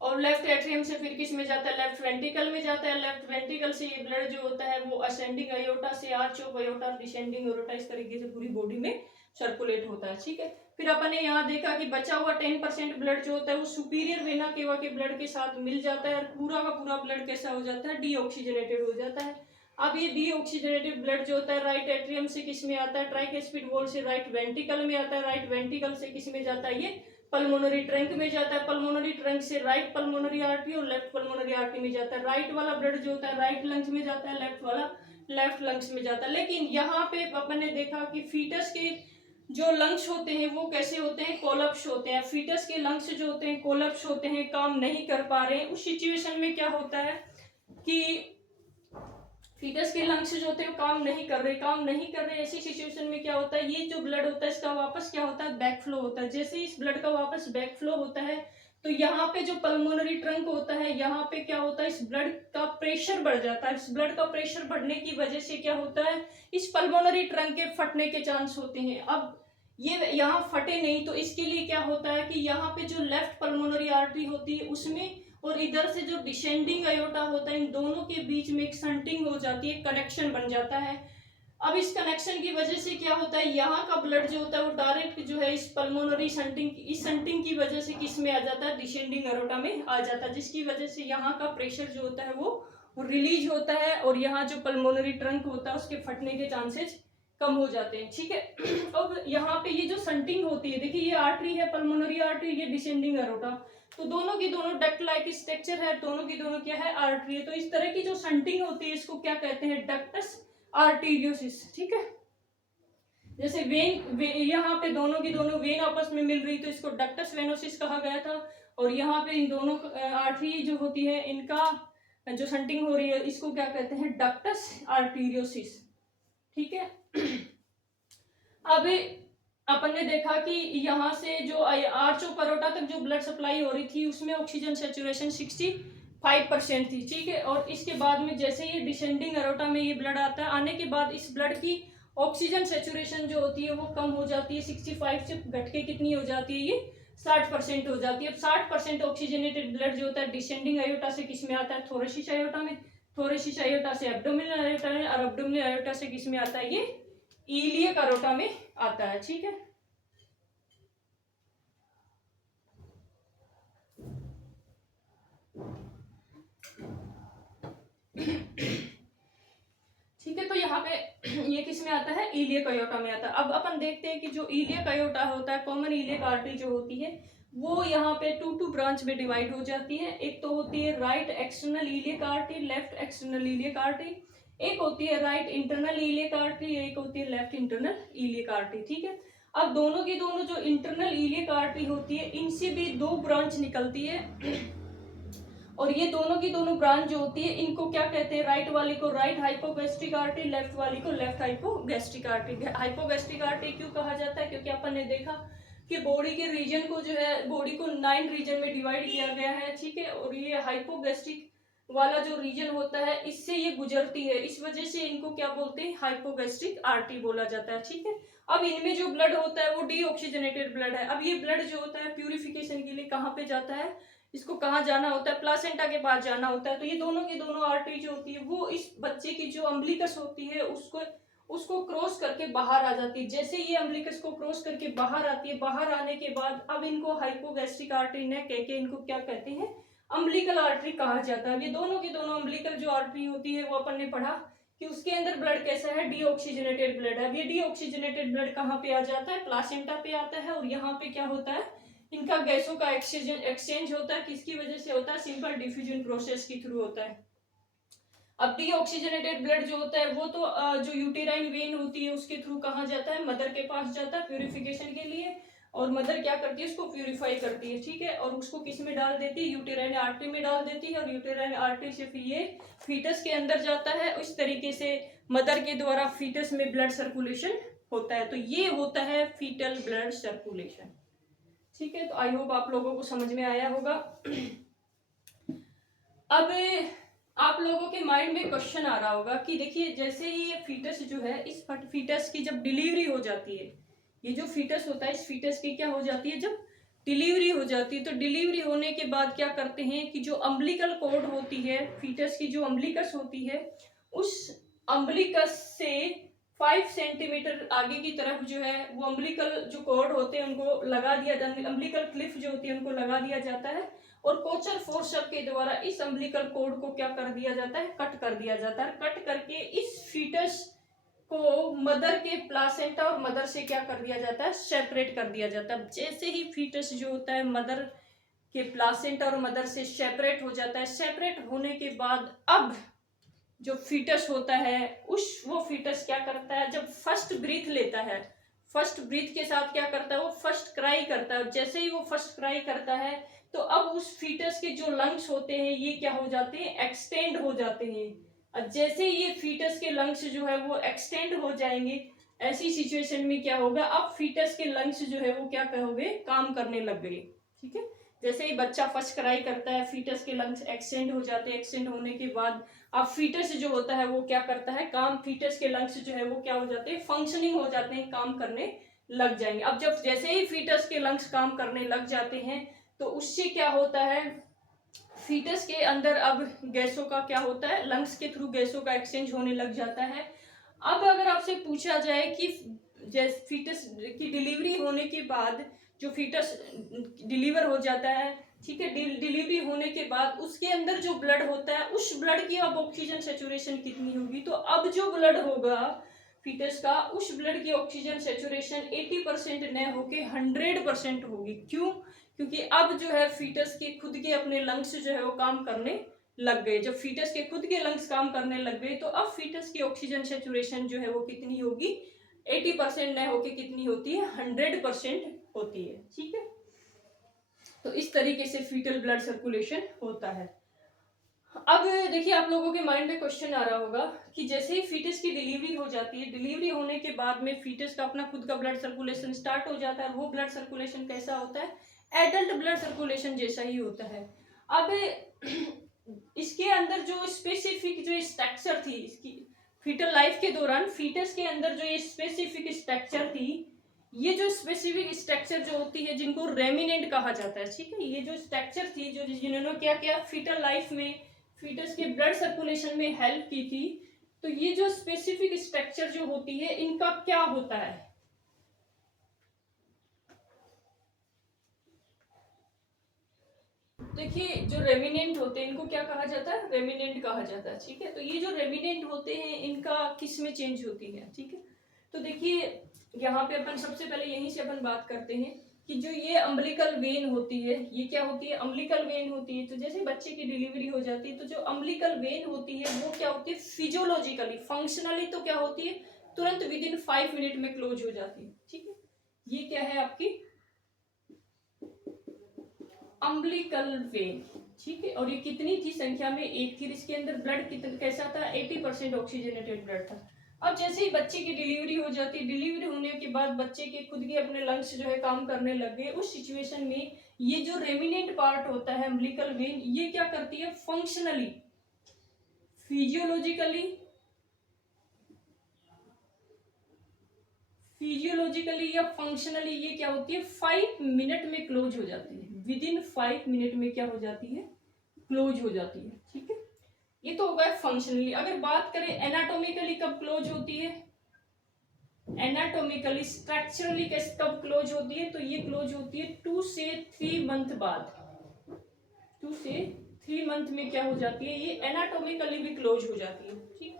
और लेफ्ट एट्रियम से फिर किस में जाता है, लेफ्ट वेंट्रिकल में जाता है। लेफ्ट वेंट्रिकल से ये ब्लड जो होता है वो असेंडिंग अयोटा से arch of aorta, descending aorta, इस तरीके से पूरी बॉडी में सर्कुलेट होता है, ठीक है। फिर अपन ने यहाँ देखा कि बचा हुआ 10% ब्लड जो होता है वो सुपीरियर वेना केवा के ब्लड के साथ मिल जाता है और पूरा का पूरा ब्लड कैसा हो जाता है, डीऑक्सीजनेटेड हो जाता है। अब ये डीऑक्सीजनेटेड ब्लड जो होता है राइट एट्रियम से किस में आता है, ट्राइकेस्पिड वॉल से राइट वेंट्रिकल में आता है। राइट वेंट्रिकल से किस में जाता है, ये पल्मोनरी ट्रंक में जाता है। पल्मोनरी ट्रंक से राइट पल्मोनरी आर्टरी और लेफ्ट पल्मोनरी आर्टरी में जाता है। राइट वाला ब्लड जो होता है राइट लंग्स में जाता है, लेफ्ट वाला लेफ्ट लंग्स में जाता है। लेकिन यहाँ पे अपन ने देखा कि फीटस के जो लंग्स होते हैं वो कैसे होते हैं, कोलप्स होते हैं। फीटस के लंग्स जो होते हैं कोलप्स होते हैं, काम नहीं कर पा रहे हैं। उस सिचुएशन में क्या होता है कि फीटस के लंग्स जो होते हैं काम नहीं कर रहे। ऐसी सिचुएशन में क्या होता है, ये जो ब्लड होता है इसका वापस क्या होता है, बैक फ्लो होता है। जैसे इस ब्लड का वापस बैक फ्लो होता है तो यहाँ पे जो पल्मोनरी ट्रंक होता है यहाँ पे क्या होता है, इस ब्लड का प्रेशर बढ़ जाता है। इस ब्लड का प्रेशर बढ़ने की वजह से क्या होता है, इस पल्मोनरी ट्रंक के फटने के चांस होते हैं। अब ये यहाँ फटे नहीं तो इसके लिए क्या होता है कि यहाँ पे जो लेफ्ट पल्मोनरी आर्टरी होती है उसमें और इधर से जो डिसेंडिंग अयोटा होता है इन दोनों के बीच में एक संटिंग हो जाती है, कनेक्शन बन जाता है। अब इस कनेक्शन की वजह से क्या होता है, यहाँ का ब्लड जो होता है वो डायरेक्ट जो है इस पल्मोनरी संटिंग, इस संटिंग की वजह से किस में आ जाता है, डिसेंडिंग अयोटा में आ जाता है, जिसकी वजह से यहाँ का प्रेशर जो होता है वो रिलीज होता है और यहाँ जो पल्मोनरी ट्रंक होता है उसके फटने के चांसेस कम हो जाते हैं, ठीक है। अब यहाँ पे ये जो संटिंग होती है, देखिए ये आर्टरी है पल्मोनरी आर्टरी, ये डिसेंडिंग अयोटा, तो दोनों की दोनों डक्ट लाइक स्ट्रक्चर है, दोनों की दोनों क्या है, आर्टरी है। तो इस तरह की जो संटिंग होती है इसको क्या कहते हैं, डक्टस आर्टीरियोसिस, ठीक है। जैसे यहाँ पे दोनों की दोनों वेन आपस में मिल रही तो इसको डक्टस वेनोसिस कहा गया था। और यहाँ पे इन दोनों आर्टरी जो होती है इनका जो संटिंग हो रही है इसको क्या कहते हैं, डक्टस आर्टीरियोसिस, ठीक है। अब अपन ने देखा कि यहाँ से जो आर्च ऑफ अरोटा तक जो ब्लड सप्लाई हो रही थी उसमें ऑक्सीजन सेचुरेशन 65% थी, ठीक है। और इसके बाद में जैसे ये डिसेंडिंग अरोटा में ये ब्लड आता है, आने के बाद इस ब्लड की ऑक्सीजन सेचुरेशन जो होती है वो कम हो जाती है, 65 से घट के कितनी हो जाती है, ये 60% हो जाती है। अब 60% ऑक्सीजनेटेड ब्लड जो होता है डिसेंडिंग अयोटा से किस में आता है, थोरेसिस अयोटा में, थोरेसिस अयोटा से एब्डोमिनल अयोटा में, और एब्डोमिनल अयोटा से किस में आता है, ये इलियक अरोटा में आता है, ठीक है। ठीक है, तो यहाँ पे ये किस में आता है, इलियक अयोटा में आता है। अब अपन देखते हैं कि जो इलियक अयोटा होता है, कॉमन इलियक आर्टरी जो होती है वो यहाँ पे टू ब्रांच में डिवाइड हो जाती है। एक तो होती है right external iliac artery, left external iliac artery, एक होती है राइट इंटरनल इलियक आर्टरी, एक होती है लेफ्ट इंटरनल इलियक आर्टरी, ठीक है। अब दोनों की दोनों जो इंटरनल इलियक आर्टरी होती है इनसे भी दो ब्रांच निकलती है, और ये दोनों की दोनों ब्रांच जो होती है इनको क्या कहते हैं, राइट वाली को राइट हाइपोगैस्ट्रिक आर्टरी, लेफ्ट वाली को left hypogastric artery. Hypogastric artery क्यों कहा जाता है, क्योंकि अपन ने देखा कि बॉडी के रीजन को जो है, बॉडी को 9 रीजन में डिवाइड किया गया है, ठीक है। और ये हाइपोगैस्ट्रिक वाला जो रीजन होता है इससे ये गुजरती है, इस वजह से इनको क्या बोलते हैं, हाइपोगैस्ट्रिक आर्टरी बोला जाता है, ठीक है। अब इनमें जो ब्लड होता है वो डीऑक्सीजनेटेड ब्लड है। अब ये ब्लड जो होता है प्यूरिफिकेशन के लिए कहाँ पे जाता है, इसको कहाँ जाना होता है, प्लासेंटा के पास जाना होता है। तो ये दोनों की दोनों आर्टरी जो होती है वो इस बच्चे की जो अम्बिलिकस होती है उसको क्रॉस करके बाहर आ जाती है। जैसे ये अम्बिलिकस को क्रॉस करके बाहर आती है, बाहर आने के बाद अब इनको हाइपोगैस्ट्रिक आर्टरी ने कह के इनको क्या कहते हैं, अम्बिलिकल आर्टरी कहा जाता है। ये दोनों की दोनों अम्बिलिकल जो आर्टरी होती है वो अपन ने पढ़ा कि उसके अंदर ब्लड कैसा है, डीऑक्सीजनेटेड ब्लड है। अब ये डीऑक्सीजनेटेड ब्लड कहाँ पे आ जाता है, प्लासेंटा पे आता है, और यहाँ पे क्या होता है, इनका गैसों का एक्सचेंज होता है। किसकी वजह से होता है, सिंपल डिफ्यूजन प्रोसेस के थ्रू होता है। अब डीऑक्सीजनेटेड ब्लड जो होता है वो तो जो यूटेराइन वेन होती है उसके थ्रू कहाँ जाता है, मदर के पास जाता है प्यूरिफिकेशन के लिए, और मदर क्या करती है, उसको प्यूरिफाई करती है, ठीक है। और उसको किस में डाल देती है, यूटेराइन आर्टरी में डाल देती है, और यूटेराइन आर्टरी से फिर ये फीटस के अंदर जाता है। इस तरीके से मदर के द्वारा फीटस में ब्लड सर्कुलेशन होता है। तो ये होता है फीटल ब्लड सर्कुलेशन, ठीक है। तो आई होप आप लोगों को समझ में आया होगा। अब आप लोगों के माइंड में क्वेश्चन आ रहा होगा कि देखिए जैसे ही ये फीटस जो है, इस फीटस की जब डिलीवरी हो जाती है, ये जो फीटस होता है इस फीटस की क्या हो जाती है, जब डिलीवरी हो जाती है, तो डिलीवरी होने के बाद क्या करते हैं कि जो अम्बिलिकल कॉर्ड होती है, फीटस की जो अम्बिलिकस होती है, उस अम्बिलिकस से 5 सेंटीमीटर आगे की तरफ जो है वो अम्बिलिकल जो कॉर्ड होते हैं उनको लगा दिया जाता है, अम्बिलिकल क्लिफ जो होती है उनको लगा दिया जाता है, और कोचर फोर्सर के द्वारा इस अम्बिलिकल कॉर्ड को क्या कर दिया जाता है, कट कर दिया जाता है। कट करके इस फीटस को मदर के प्लासेंटा और मदर से क्या कर दिया जाता है, सेपरेट कर दिया जाता है। जैसे ही फीटस जो होता है मदर के प्लासेंटा और मदर से सेपरेट हो जाता है, सेपरेट होने के बाद अब जो फीटस होता है वो फीटस क्या करता है, जब फर्स्ट ब्रीथ लेता है, फर्स्ट ब्रीथ के साथ क्या करता है, वो फर्स्ट क्राई करता है। जैसे ही वो फर्स्ट क्राई करता है तो अब उस फीटस के जो लंग्स होते हैं ये क्या हो जाते हैं, एक्सटेंड हो जाते हैं। जैसे ही ये फीटस के लंग्स जो है वो एक्सटेंड हो जाएंगे, ऐसी सिचुएशन में क्या होगा, अब फीटस के लंग्स जो है वो क्या कहोगे, काम करने लग गए, ठीक है। जैसे ही बच्चा फर्स्ट क्राई करता है फीटस के लंग्स एक्सटेंड हो जाते हैं, एक्सटेंड होने के बाद अब फीटस जो होता है वो क्या करता है, काम, फीटस के लंग्स जो है वो क्या हो जाते हैं, फंक्शनिंग हो जाते हैं, काम करने लग जाएंगे। अब जब जैसे ही फीटस के लंग्स काम करने लग जाते हैं तो उससे क्या होता है, फीटस के अंदर अब गैसों का क्या होता है, लंग्स के थ्रू गैसों का एक्सचेंज होने लग जाता है। अब अगर आपसे पूछा जाए कि जैसे फीटस की डिलीवरी होने के बाद जो फीटस डिलीवर हो जाता है, ठीक है, डिलीवरी होने के बाद उसके अंदर जो ब्लड होता है उस ब्लड की अब ऑक्सीजन सेचुरेशन कितनी होगी, तो अब जो ब्लड होगा फीटस का, उस ब्लड की ऑक्सीजन सेचुरेशन 80% न होके 100% होगी। क्यों, क्योंकि अब जो है फीटस के खुद के अपने लंग्स जो है वो काम करने लग गए। जब फीटस के खुद के लंग्स काम करने लग गए तो अब फीटस की ऑक्सीजन सेचुरेशन जो है वो कितनी होगी, 80% न होके कितनी होती है, 100% होती है, ठीक है। तो इस तरीके से फीटल ब्लड सर्कुलेशन होता है। अब देखिए आप लोगों के माइंड में क्वेश्चन आ रहा होगा कि जैसे ही फीटस की डिलीवरी हो जाती है, डिलीवरी होने के बाद में फीटस का अपना खुद का ब्लड सर्कुलेशन स्टार्ट हो जाता है। वो ब्लड सर्कुलेशन कैसा होता है? एडल्ट ब्लड सर्कुलेशन जैसा ही होता है। अब इसके अंदर जो स्पेसिफिक जो स्ट्रक्चर थी इसकी फीटल लाइफ के दौरान, फीटस के अंदर जो ये स्पेसिफिक स्ट्रक्चर थी, ये जो स्पेसिफिक स्ट्रक्चर जो होती है जिनको रेमिनेंट कहा जाता है, ठीक है, ये जो स्ट्रक्चर थी जो जिन्होंने क्या किया फीटल लाइफ में फीटस के ब्लड सर्कुलेशन में हेल्प की थी, तो ये जो स्पेसिफिक स्ट्रक्चर जो होती है इनका क्या होता है? देखिए जो रेमिनेंट होते हैं इनको क्या कहा जाता है? रेमिनेंट कहा जाता है, ठीक है। तो ये जो रेमिनेंट होते हैं इनका किस में चेंज होती है, ठीक है। तो देखिए यहाँ पे अपन सबसे पहले यहीं से अपन बात करते हैं कि जो ये अम्बिलिकल वेन होती है, ये क्या होती है? अम्बिलिकल वेन होती है। तो जैसे बच्चे की डिलीवरी हो जाती है तो जो अम्बिलिकल वेन होती है वो क्या होती है? फिजियोलॉजिकली, फंक्शनली तो क्या होती है? तुरंत विद इन 5 मिनट में क्लोज हो जाती है, ठीक है। ये क्या है आपकी अम्बिलिकल वेन, ठीक है। और ये कितनी थी संख्या में? एक थी। इसके अंदर ब्लड कितना कैसा था? 80% ऑक्सीजनेटेड ब्लड था। अब जैसे ही बच्चे की डिलीवरी हो जाती है, डिलीवरी होने के बाद बच्चे के खुद के अपने लंग्स जो है काम करने लग गए, उस सिचुएशन में ये जो रेमिनेंट पार्ट होता है अम्बिलिकल वेन, ये क्या करती है? फंक्शनली, फिजियोलॉजिकली या फंक्शनली ये क्या होती है? 5 मिनट में क्लोज हो जाती है। विद इन 5 मिनट में क्या हो जाती है? क्लोज हो जाती है, ठीक है। ये तो होगा फंक्शनली। अगर बात करें एनाटॉमिकली कब क्लोज होती है, एनाटॉमिकली स्ट्रक्चरली कब क्लोज होती है, तो ये क्लोज होती है 2 से 3 मंथ बाद। 2 से 3 मंथ में क्या हो जाती है? ये एनाटॉमिकली भी क्लोज हो जाती है, ठीक।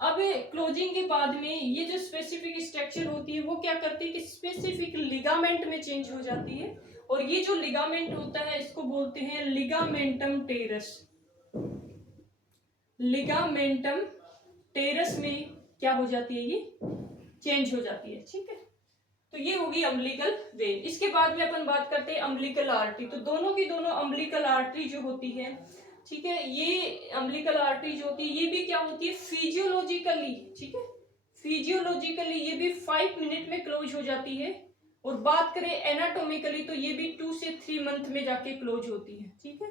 अब क्लोजिंग के बाद में ये जो स्पेसिफिक स्ट्रक्चर होती है वो क्या करती है कि स्पेसिफिक लिगामेंट में चेंज हो जाती है। और ये जो लिगामेंट होता है इसको बोलते हैं लिगामेंटम टेरस। लिगामेंटम टेरस में क्या हो जाती है? ये चेंज हो जाती है, ठीक है। तो ये होगी अम्बिलिकल वेन। इसके बाद में अपन बात करते हैं अम्बिलिकल आर्टरी। तो दोनों की दोनों अम्बिलिकल आर्टरी जो होती है, ठीक है, ये अम्बिलिकल आर्टरी जो होती है ये भी क्या होती है? फिजियोलॉजिकली, ठीक है, फिजियोलॉजिकली ये भी 5 मिनट में क्लोज हो जाती है। और बात करें एनाटोमिकली तो ये भी 2 से 3 मंथ में जाके क्लोज होती है, ठीक है।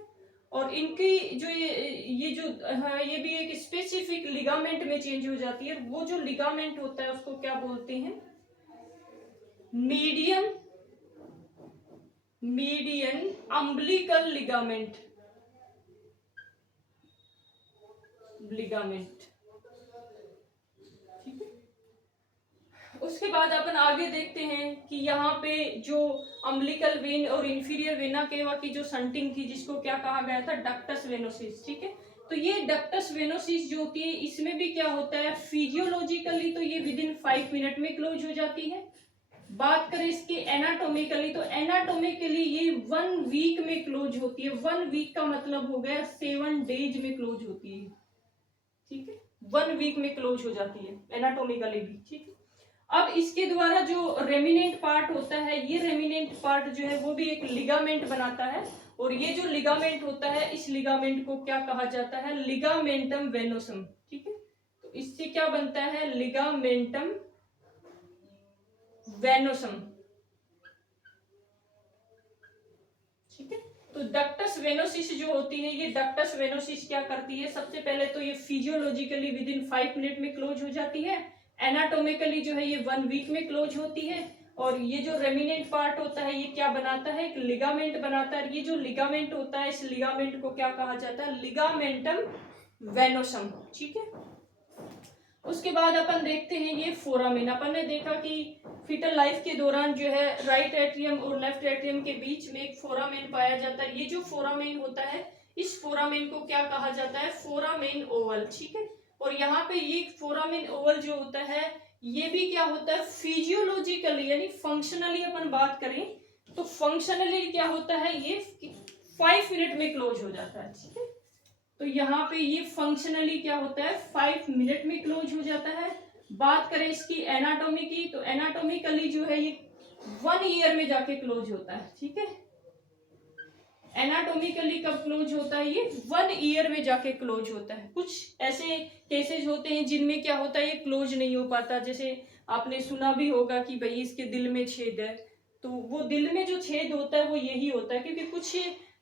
और इनकी जो ये जो हाँ, ये भी एक स्पेसिफिक लिगामेंट में चेंज हो जाती है। वो जो लिगामेंट होता है उसको क्या बोलते हैं? मीडियन अम्बिलिकल लिगामेंट, ठीक है। उसके बाद अपन आगे देखते हैं कि यहाँ पे जो अम्बिलिकल वेन और इंफीरियर वेना केवा की जो संटिंग थी जिसको क्या कहा गया था? डक्टस वेनोसिस, ठीक है। तो ये डक्टस वेनोसिस जो होती है इसमें भी क्या होता है? फिजियोलॉजिकली तो ये विद इन 5 मिनट में क्लोज हो जाती है। बात करें इसकी एनाटोमिकली तो एनाटोमिकली ये 1 वीक में क्लोज होती है। 1 वीक का मतलब हो गया 7 डेज में क्लोज होती है, ठीक है। 1 वीक में क्लोज हो जाती है एनाटोमिकली भी, ठीक है। अब इसके द्वारा जो रेमिनेंट पार्ट होता है, ये रेमिनेंट पार्ट जो है वो भी एक लिगामेंट बनाता है। और ये जो लिगामेंट होता है इस लिगामेंट को क्या कहा जाता है? लिगामेंटम वेनोसम, ठीक है। तो इससे क्या बनता है? लिगामेंटम वेनोसम, ठीक है। तो डक्टस वेनोसिस जो होती है ये डक्टस वेनोसिस क्या करती है? सबसे पहले तो ये फिजियोलॉजिकली विद इन 5 मिनट में क्लोज हो जाती है। एनाटोमिकली जो है ये 1 वीक में क्लोज होती है। और ये जो रेमिनेंट पार्ट होता है ये क्या बनाता है? एक लिगामेंट बनाता है। ये जो लिगामेंट होता है इस लिगामेंट को क्या कहा जाता है? लिगामेंटम वेनोसम, ठीक है। उसके बाद अपन देखते हैं ये फोरामेन। अपन ने देखा कि फीटल लाइफ के दौरान जो है राइट एट्रियम और लेफ्ट एट्रियम के बीच में एक फोरामेन पाया जाता है। ये जो फोरामेन होता है इस फोरामेन को क्या कहा जाता है? फोरामेन ओवल, ठीक है। और यहाँ पे ये फोरामेन ओवल जो होता है ये भी क्या होता है? फिजियोलॉजिकली यानी फंक्शनली अपन बात करें तो फंक्शनली क्या होता है? ये 5 मिनट में क्लोज हो जाता है, ठीक है। तो यहाँ पे ये फंक्शनली क्या होता है? 5 मिनट में क्लोज हो जाता है। बात करें इसकी एनाटॉमी की तो एनाटॉमिकली जो है ये 1 ईयर में जाके क्लोज होता है, ठीक है। एनाटोमिकली कब क्लोज होता है? ये 1 ईयर में जाके क्लोज होता है। कुछ ऐसे केसेस होते हैं जिनमें क्या होता है, ये क्लोज नहीं हो पाता। जैसे आपने सुना भी होगा कि भाई इसके दिल में छेद है, तो वो दिल में जो छेद होता है वो यही होता है क्योंकि कुछ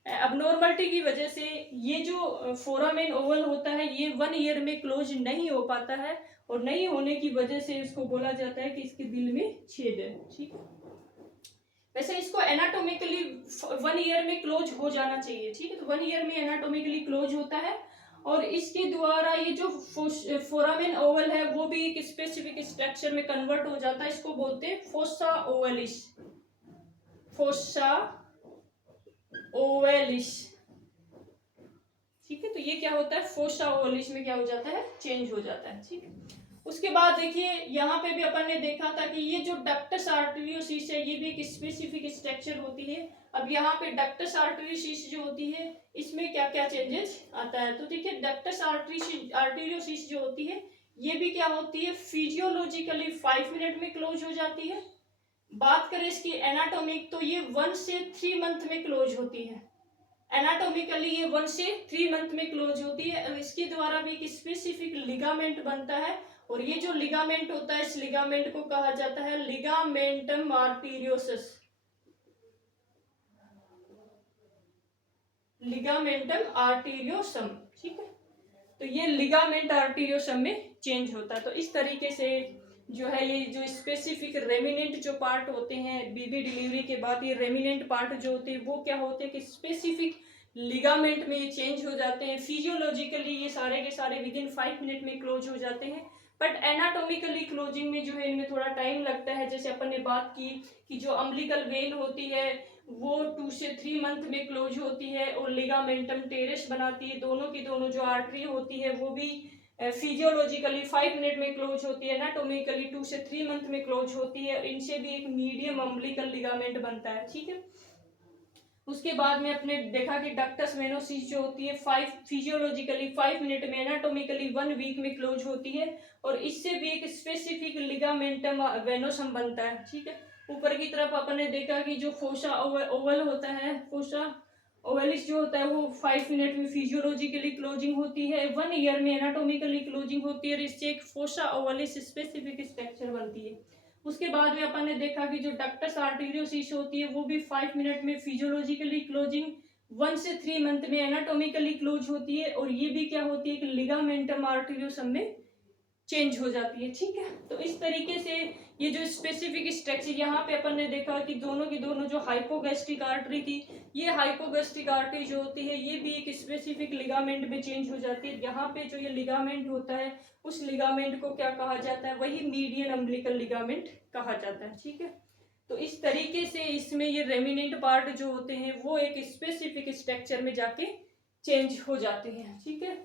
अबनॉर्मलिटी की वजह से ये जो फोरामेन ओवल होता है ये 1 ईयर में क्लोज नहीं हो पाता है, और नहीं होने की वजह से इसको बोला जाता है कि इसके दिल में छेद है। ठीक है, वैसे इसको एनाटोमिकली 1 ईयर में क्लोज हो जाना चाहिए। ठीक है, तो 1 ईयर में एनाटोमिकली क्लोज होता है, और इसके द्वारा ये जो फोरामेन ओवल है वो भी एक स्पेसिफिक स्ट्रक्चर में कन्वर्ट हो जाता है। इसको बोलते हैं फोसा ओवलिस। फोसा ओवलिस। ठीक है, तो ये क्या होता है, फोसा ओवलिस में क्या हो जाता है, चेंज हो जाता है। ठीक है, उसके बाद देखिए यहाँ पे भी अपन ने देखा था कि ये जो डक्टस आर्टेरियोसिस है ये भी एक स्पेसिफिक स्ट्रक्चर होती है। अब यहाँ पे डक्टस आर्टेरियोसिस जो होती है इसमें क्या क्या चेंजेस आता है, तो देखिए डक्टस आर्टेरियोसिस जो होती है ये भी क्या होती है, फिजियोलॉजिकली 5 मिनट में क्लोज हो जाती है। बात करें इसकी एनाटॉमिक, तो ये 1 से 3 मंथ में क्लोज होती है। एनाटॉमिकली ये 1 से 3 मंथ में क्लोज होती है, और इसके द्वारा भी एक स्पेसिफिक लिगामेंट बनता है, और ये जो लिगामेंट होता है इस लिगामेंट को कहा जाता है लिगामेंटम आर्टेरियोसस। लिगामेंटम आर्टेरियोसम। ठीक है, तो ये लिगामेंट आर्टेरियोसम में चेंज होता है। तो इस तरीके से जो है ये जो स्पेसिफिक रेमिनेंट जो पार्ट होते हैं बेबी डिलीवरी के बाद, ये रेमिनेंट पार्ट जो होते हैं वो क्या होते हैं कि स्पेसिफिक लिगामेंट में ये चेंज हो जाते हैं। फिजियोलॉजिकली ये सारे के सारे विदिन 5 मिनट में क्लोज हो जाते हैं, बट एनाटोमिकली क्लोजिंग में जो है इनमें थोड़ा टाइम लगता है। जैसे अपन ने बात की कि जो अम्बिलिकल वेन होती है वो 2 से 3 मंथ में क्लोज होती है, और लिगामेंटम टेरेस बनाती है। दोनों की दोनों जो आर्टरी होती है वो भी फिजियोलॉजिकली 5 मिनट में क्लोज होती है, एनाटोमिकली 2 से 3 मंथ में क्लोज होती है, और इनसे भी एक मीडियम अम्बिलिकल लिगामेंट बनता है। ठीक है, उसके बाद में अपने देखा कि डक्टस वेनोसिस जो होती है फिजियोलॉजिकली 5 मिनट में, एनाटोमिकली 1 वीक में क्लोज होती है, और इससे भी एक स्पेसिफिक लिगामेंटम वेनोसम बनता है। ठीक है, ऊपर की तरफ अपन ने देखा कि जो फोसा ओवल होता है, फोसा ओवलिस जो होता है वो 5 मिनट में फिजियोलॉजिकली क्लोजिंग होती है, 1 ईयर में एनाटोमिकली क्लोजिंग होती है, और इससे एक फोसा ओवलिस स्पेसिफिक स्ट्रक्चर बनती है। उसके बाद में अपन ने देखा कि जो डक्टस आर्टेरियोसिस होती है वो भी 5 मिनट में फिजियोलॉजिकली क्लोजिंग, 1 से 3 मंथ में एनाटोमिकली क्लोज होती है, और ये भी क्या होती है कि लिगामेंटम आर्टेरियोसम में चेंज हो जाती है। ठीक है, तो इस तरीके से ये जो स्पेसिफिक स्ट्रक्चर यहाँ पे अपन ने देखा कि दोनों की दोनों जो हाइपोगैस्ट्रिक आर्टरी थी, ये हाइपोगैस्ट्रिक आर्टरी जो होती है ये भी एक स्पेसिफिक लिगामेंट में चेंज हो जाती है। यहाँ पे जो ये लिगामेंट होता है उस लिगामेंट को क्या कहा जाता है, वही मीडियन अम्बिलिकल लिगामेंट कहा जाता है। ठीक है, तो इस तरीके से इसमें ये रेमिनेंट पार्ट जो होते हैं वो एक स्पेसिफिक स्ट्रक्चर में जाके चेंज हो जाते हैं। ठीक है,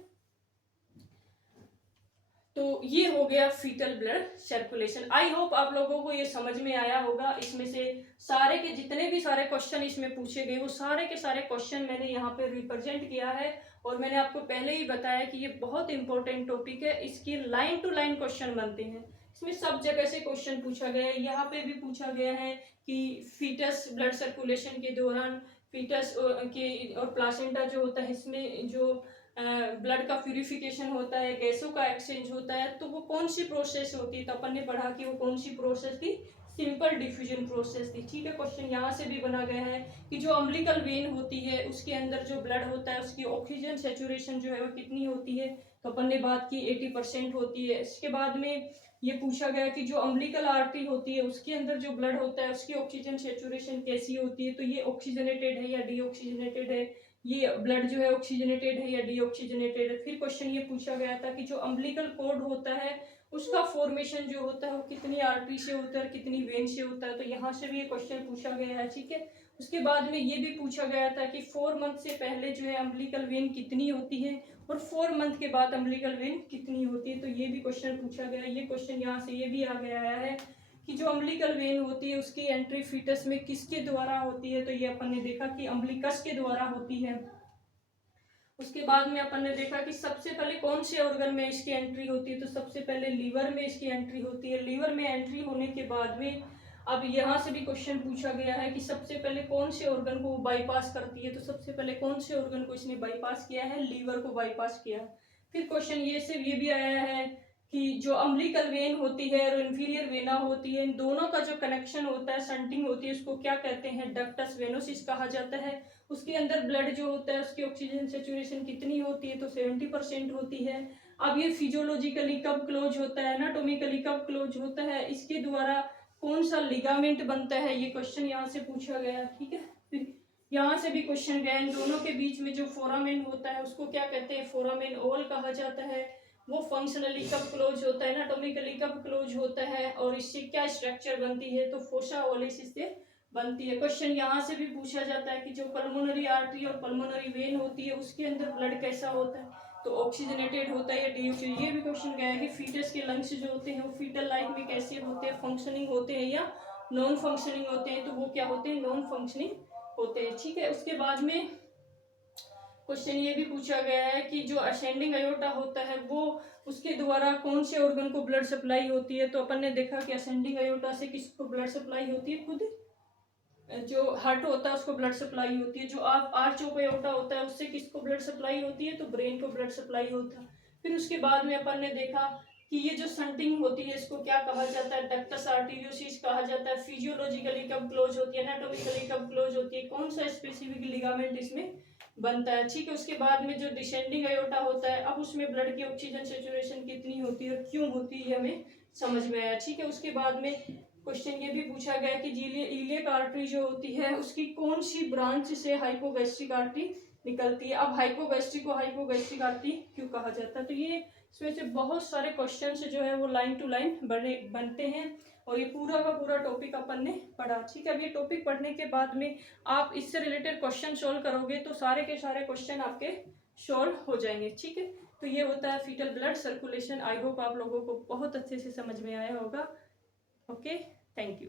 तो ये हो गया foetal blood circulation. I hope आप लोगों को ये समझ में आया होगा। इसमें से सारे के जितने भी सारे क्वेश्चन इसमें पूछे गए वो सारे के सारे क्वेश्चन मैंने यहाँ पे रिप्रेजेंट किया है, और मैंने आपको पहले ही बताया कि ये बहुत इंपॉर्टेंट टॉपिक है। इसके लाइन टू लाइन क्वेश्चन बनते हैं, इसमें सब जगह से क्वेश्चन पूछा गया है। यहाँ पे भी पूछा गया है कि फीटस ब्लड सर्कुलेशन के दौरान फीटस के और प्लासेंटा जो होता है इसमें जो ब्लड का प्यूरिफिकेशन होता है, गैसों का एक्सचेंज होता है, तो वो कौन सी प्रोसेस होती है, तो अपन ने पढ़ा कि वो कौन सी प्रोसेस थी, सिंपल डिफ्यूजन प्रोसेस थी। ठीक है, क्वेश्चन यहाँ से भी बना गया है कि जो अम्बिलिकल वेन होती है उसके अंदर जो ब्लड होता है उसकी ऑक्सीजन सेचुरेशन जो है वो कितनी होती है, तो अपन ने बात की 80% होती है। इसके बाद में ये पूछा गया कि जो अम्बिलिकल आर्टरी होती है उसके अंदर जो ब्लड होता है उसकी ऑक्सीजन सेचुरेशन कैसी होती है, तो ये ऑक्सीजनेटेड है या डीऑक्सीजनेटेड है, ये ब्लड जो है ऑक्सीजनेटेड है या डीऑक्सीजनेटेड है। फिर क्वेश्चन ये पूछा गया था कि जो अम्बिलिकल कॉर्ड होता है उसका फॉर्मेशन जो होता है वो कितनी आर्टरी से होता है और कितनी वेन से होता है, तो यहाँ से भी ये क्वेश्चन पूछा गया है। ठीक है, उसके बाद में ये भी पूछा गया था कि 4 मंथ से पहले जो है अम्बिलिकल वेन कितनी होती है और 4 मंथ के बाद अम्बिलिकल वेन कितनी होती है, तो ये भी क्वेश्चन पूछा गया। ये क्वेश्चन यहाँ से ये भी आगे आया है कि जो अम्बिलिकल वेन होती है उसकी एंट्री फीटस में किसके द्वारा होती है, तो ये अपन ने देखा कि अम्बिलिकस के द्वारा होती है। उसके बाद में अपन ने देखा कि सबसे पहले कौन से ऑर्गन में इसकी एंट्री होती है, तो सबसे पहले लीवर में इसकी एंट्री होती है। लीवर में एंट्री होने के बाद में अब यहाँ से भी क्वेश्चन पूछा गया है कि सबसे पहले कौन से ऑर्गन को बाईपास करती है, तो सबसे पहले कौन से ऑर्गन को इसने बाईपास किया है, लीवर को बाईपास किया। फिर क्वेश्चन ये भी आया है कि जो अम्बिलिकल वेन होती है और इंफीरियर वेना होती है, इन दोनों का जो कनेक्शन होता है, शंटिंग होती है, उसको क्या कहते हैं, डक्टस वेनोसिस कहा जाता है। उसके अंदर ब्लड जो होता है उसकी ऑक्सीजन सेचुरेशन कितनी होती है, तो 70% होती है। अब ये फिजियोलॉजिकली कब क्लोज होता है, एनाटॉमिकली कब क्लोज होता है, इसके द्वारा कौन सा लिगामेंट बनता है, ये क्वेश्चन यहाँ से पूछा गया। ठीक है, फिर यहाँ से भी क्वेश्चन गया, इन दोनों के बीच में जो फोरामेन होता है उसको क्या कहते हैं, फोरामेन ओवल कहा जाता है। वो फंक्शनली कब क्लोज होता है, एनाटॉमिकली कब क्लोज होता है, और इससे क्या स्ट्रक्चर बनती है, तो फोसा ओवलिस इससे बनती है। क्वेश्चन यहाँ से भी पूछा जाता है कि जो पल्मोनरी आर्टरी और पल्मोनरी वेन होती है उसके अंदर ब्लड कैसा होता है, तो ऑक्सीजनेटेड होता है या डीऑक्सीजनेटेड। ये भी क्वेश्चन गया है कि फीटस के लंग्स जो होते हैं वो फीटल लाइफ में कैसे होते हैं, फंक्शनिंग होते हैं या नॉन फंक्शनिंग होते हैं, तो वो क्या होते हैं, नॉन फंक्शनिंग होते हैं। ठीक है, उसके बाद में क्वेश्चन ये भी पूछा गया है कि जो असेंडिंग अयोटा होता है वो उसके द्वारा कौन से ऑर्गन को ब्लड सप्लाई होती है, तो अपन ने देखा कि असेंडिंग अयोटा से किसको ब्लड सप्लाई होती है, खुद जो हार्ट होता है उसको ब्लड सप्लाई होती है। जो आर्च ऑफ अयोटा होता है उससे किसको ब्लड सप्लाई होती है, तो ब्रेन को ब्लड सप्लाई होता है। फिर उसके बाद में अपन ने देखा कि ये जो शंटिंग होती है इसको क्या कहा जाता है, डक्टस आर्टेरियोसिस कहा जाता है। फिजियोलॉजिकली कब क्लोज होती है, एनाटॉमिकली कब क्लोज होती है, कौन सा स्पेसिफिक लिगामेंट इसमें बनता है। ठीक है, उसके बाद में जो डिसेंडिंग अयोटा होता है, अब उसमें ब्लड की ऑक्सीजन सेचुरेशन कितनी होती है और क्यों होती है हमें समझ में आया। ठीक है, उसके बाद में क्वेश्चन ये भी पूछा गया कि इलियक आर्टरी जो होती है उसकी कौन सी ब्रांच से हाइपोगैस्ट्रिक आर्टरी निकलती है। अब हाइपोगैस्ट्रिक को हाइपोगैस्ट्रिक आर्टरी क्यों कहा जाता है, तो ये इसमें से बहुत सारे क्वेश्चंस जो है वो लाइन टू लाइन बनते हैं और ये पूरा का पूरा टॉपिक अपन ने पढ़ा। ठीक है, अब ये टॉपिक पढ़ने के बाद में आप इससे रिलेटेड क्वेश्चन सॉल्व करोगे तो सारे के सारे क्वेश्चन आपके सॉल्व हो जाएंगे। ठीक है, तो ये होता है foetal blood circulation. I hope आप लोगों को बहुत अच्छे से समझ में आया होगा। Okay, thank you.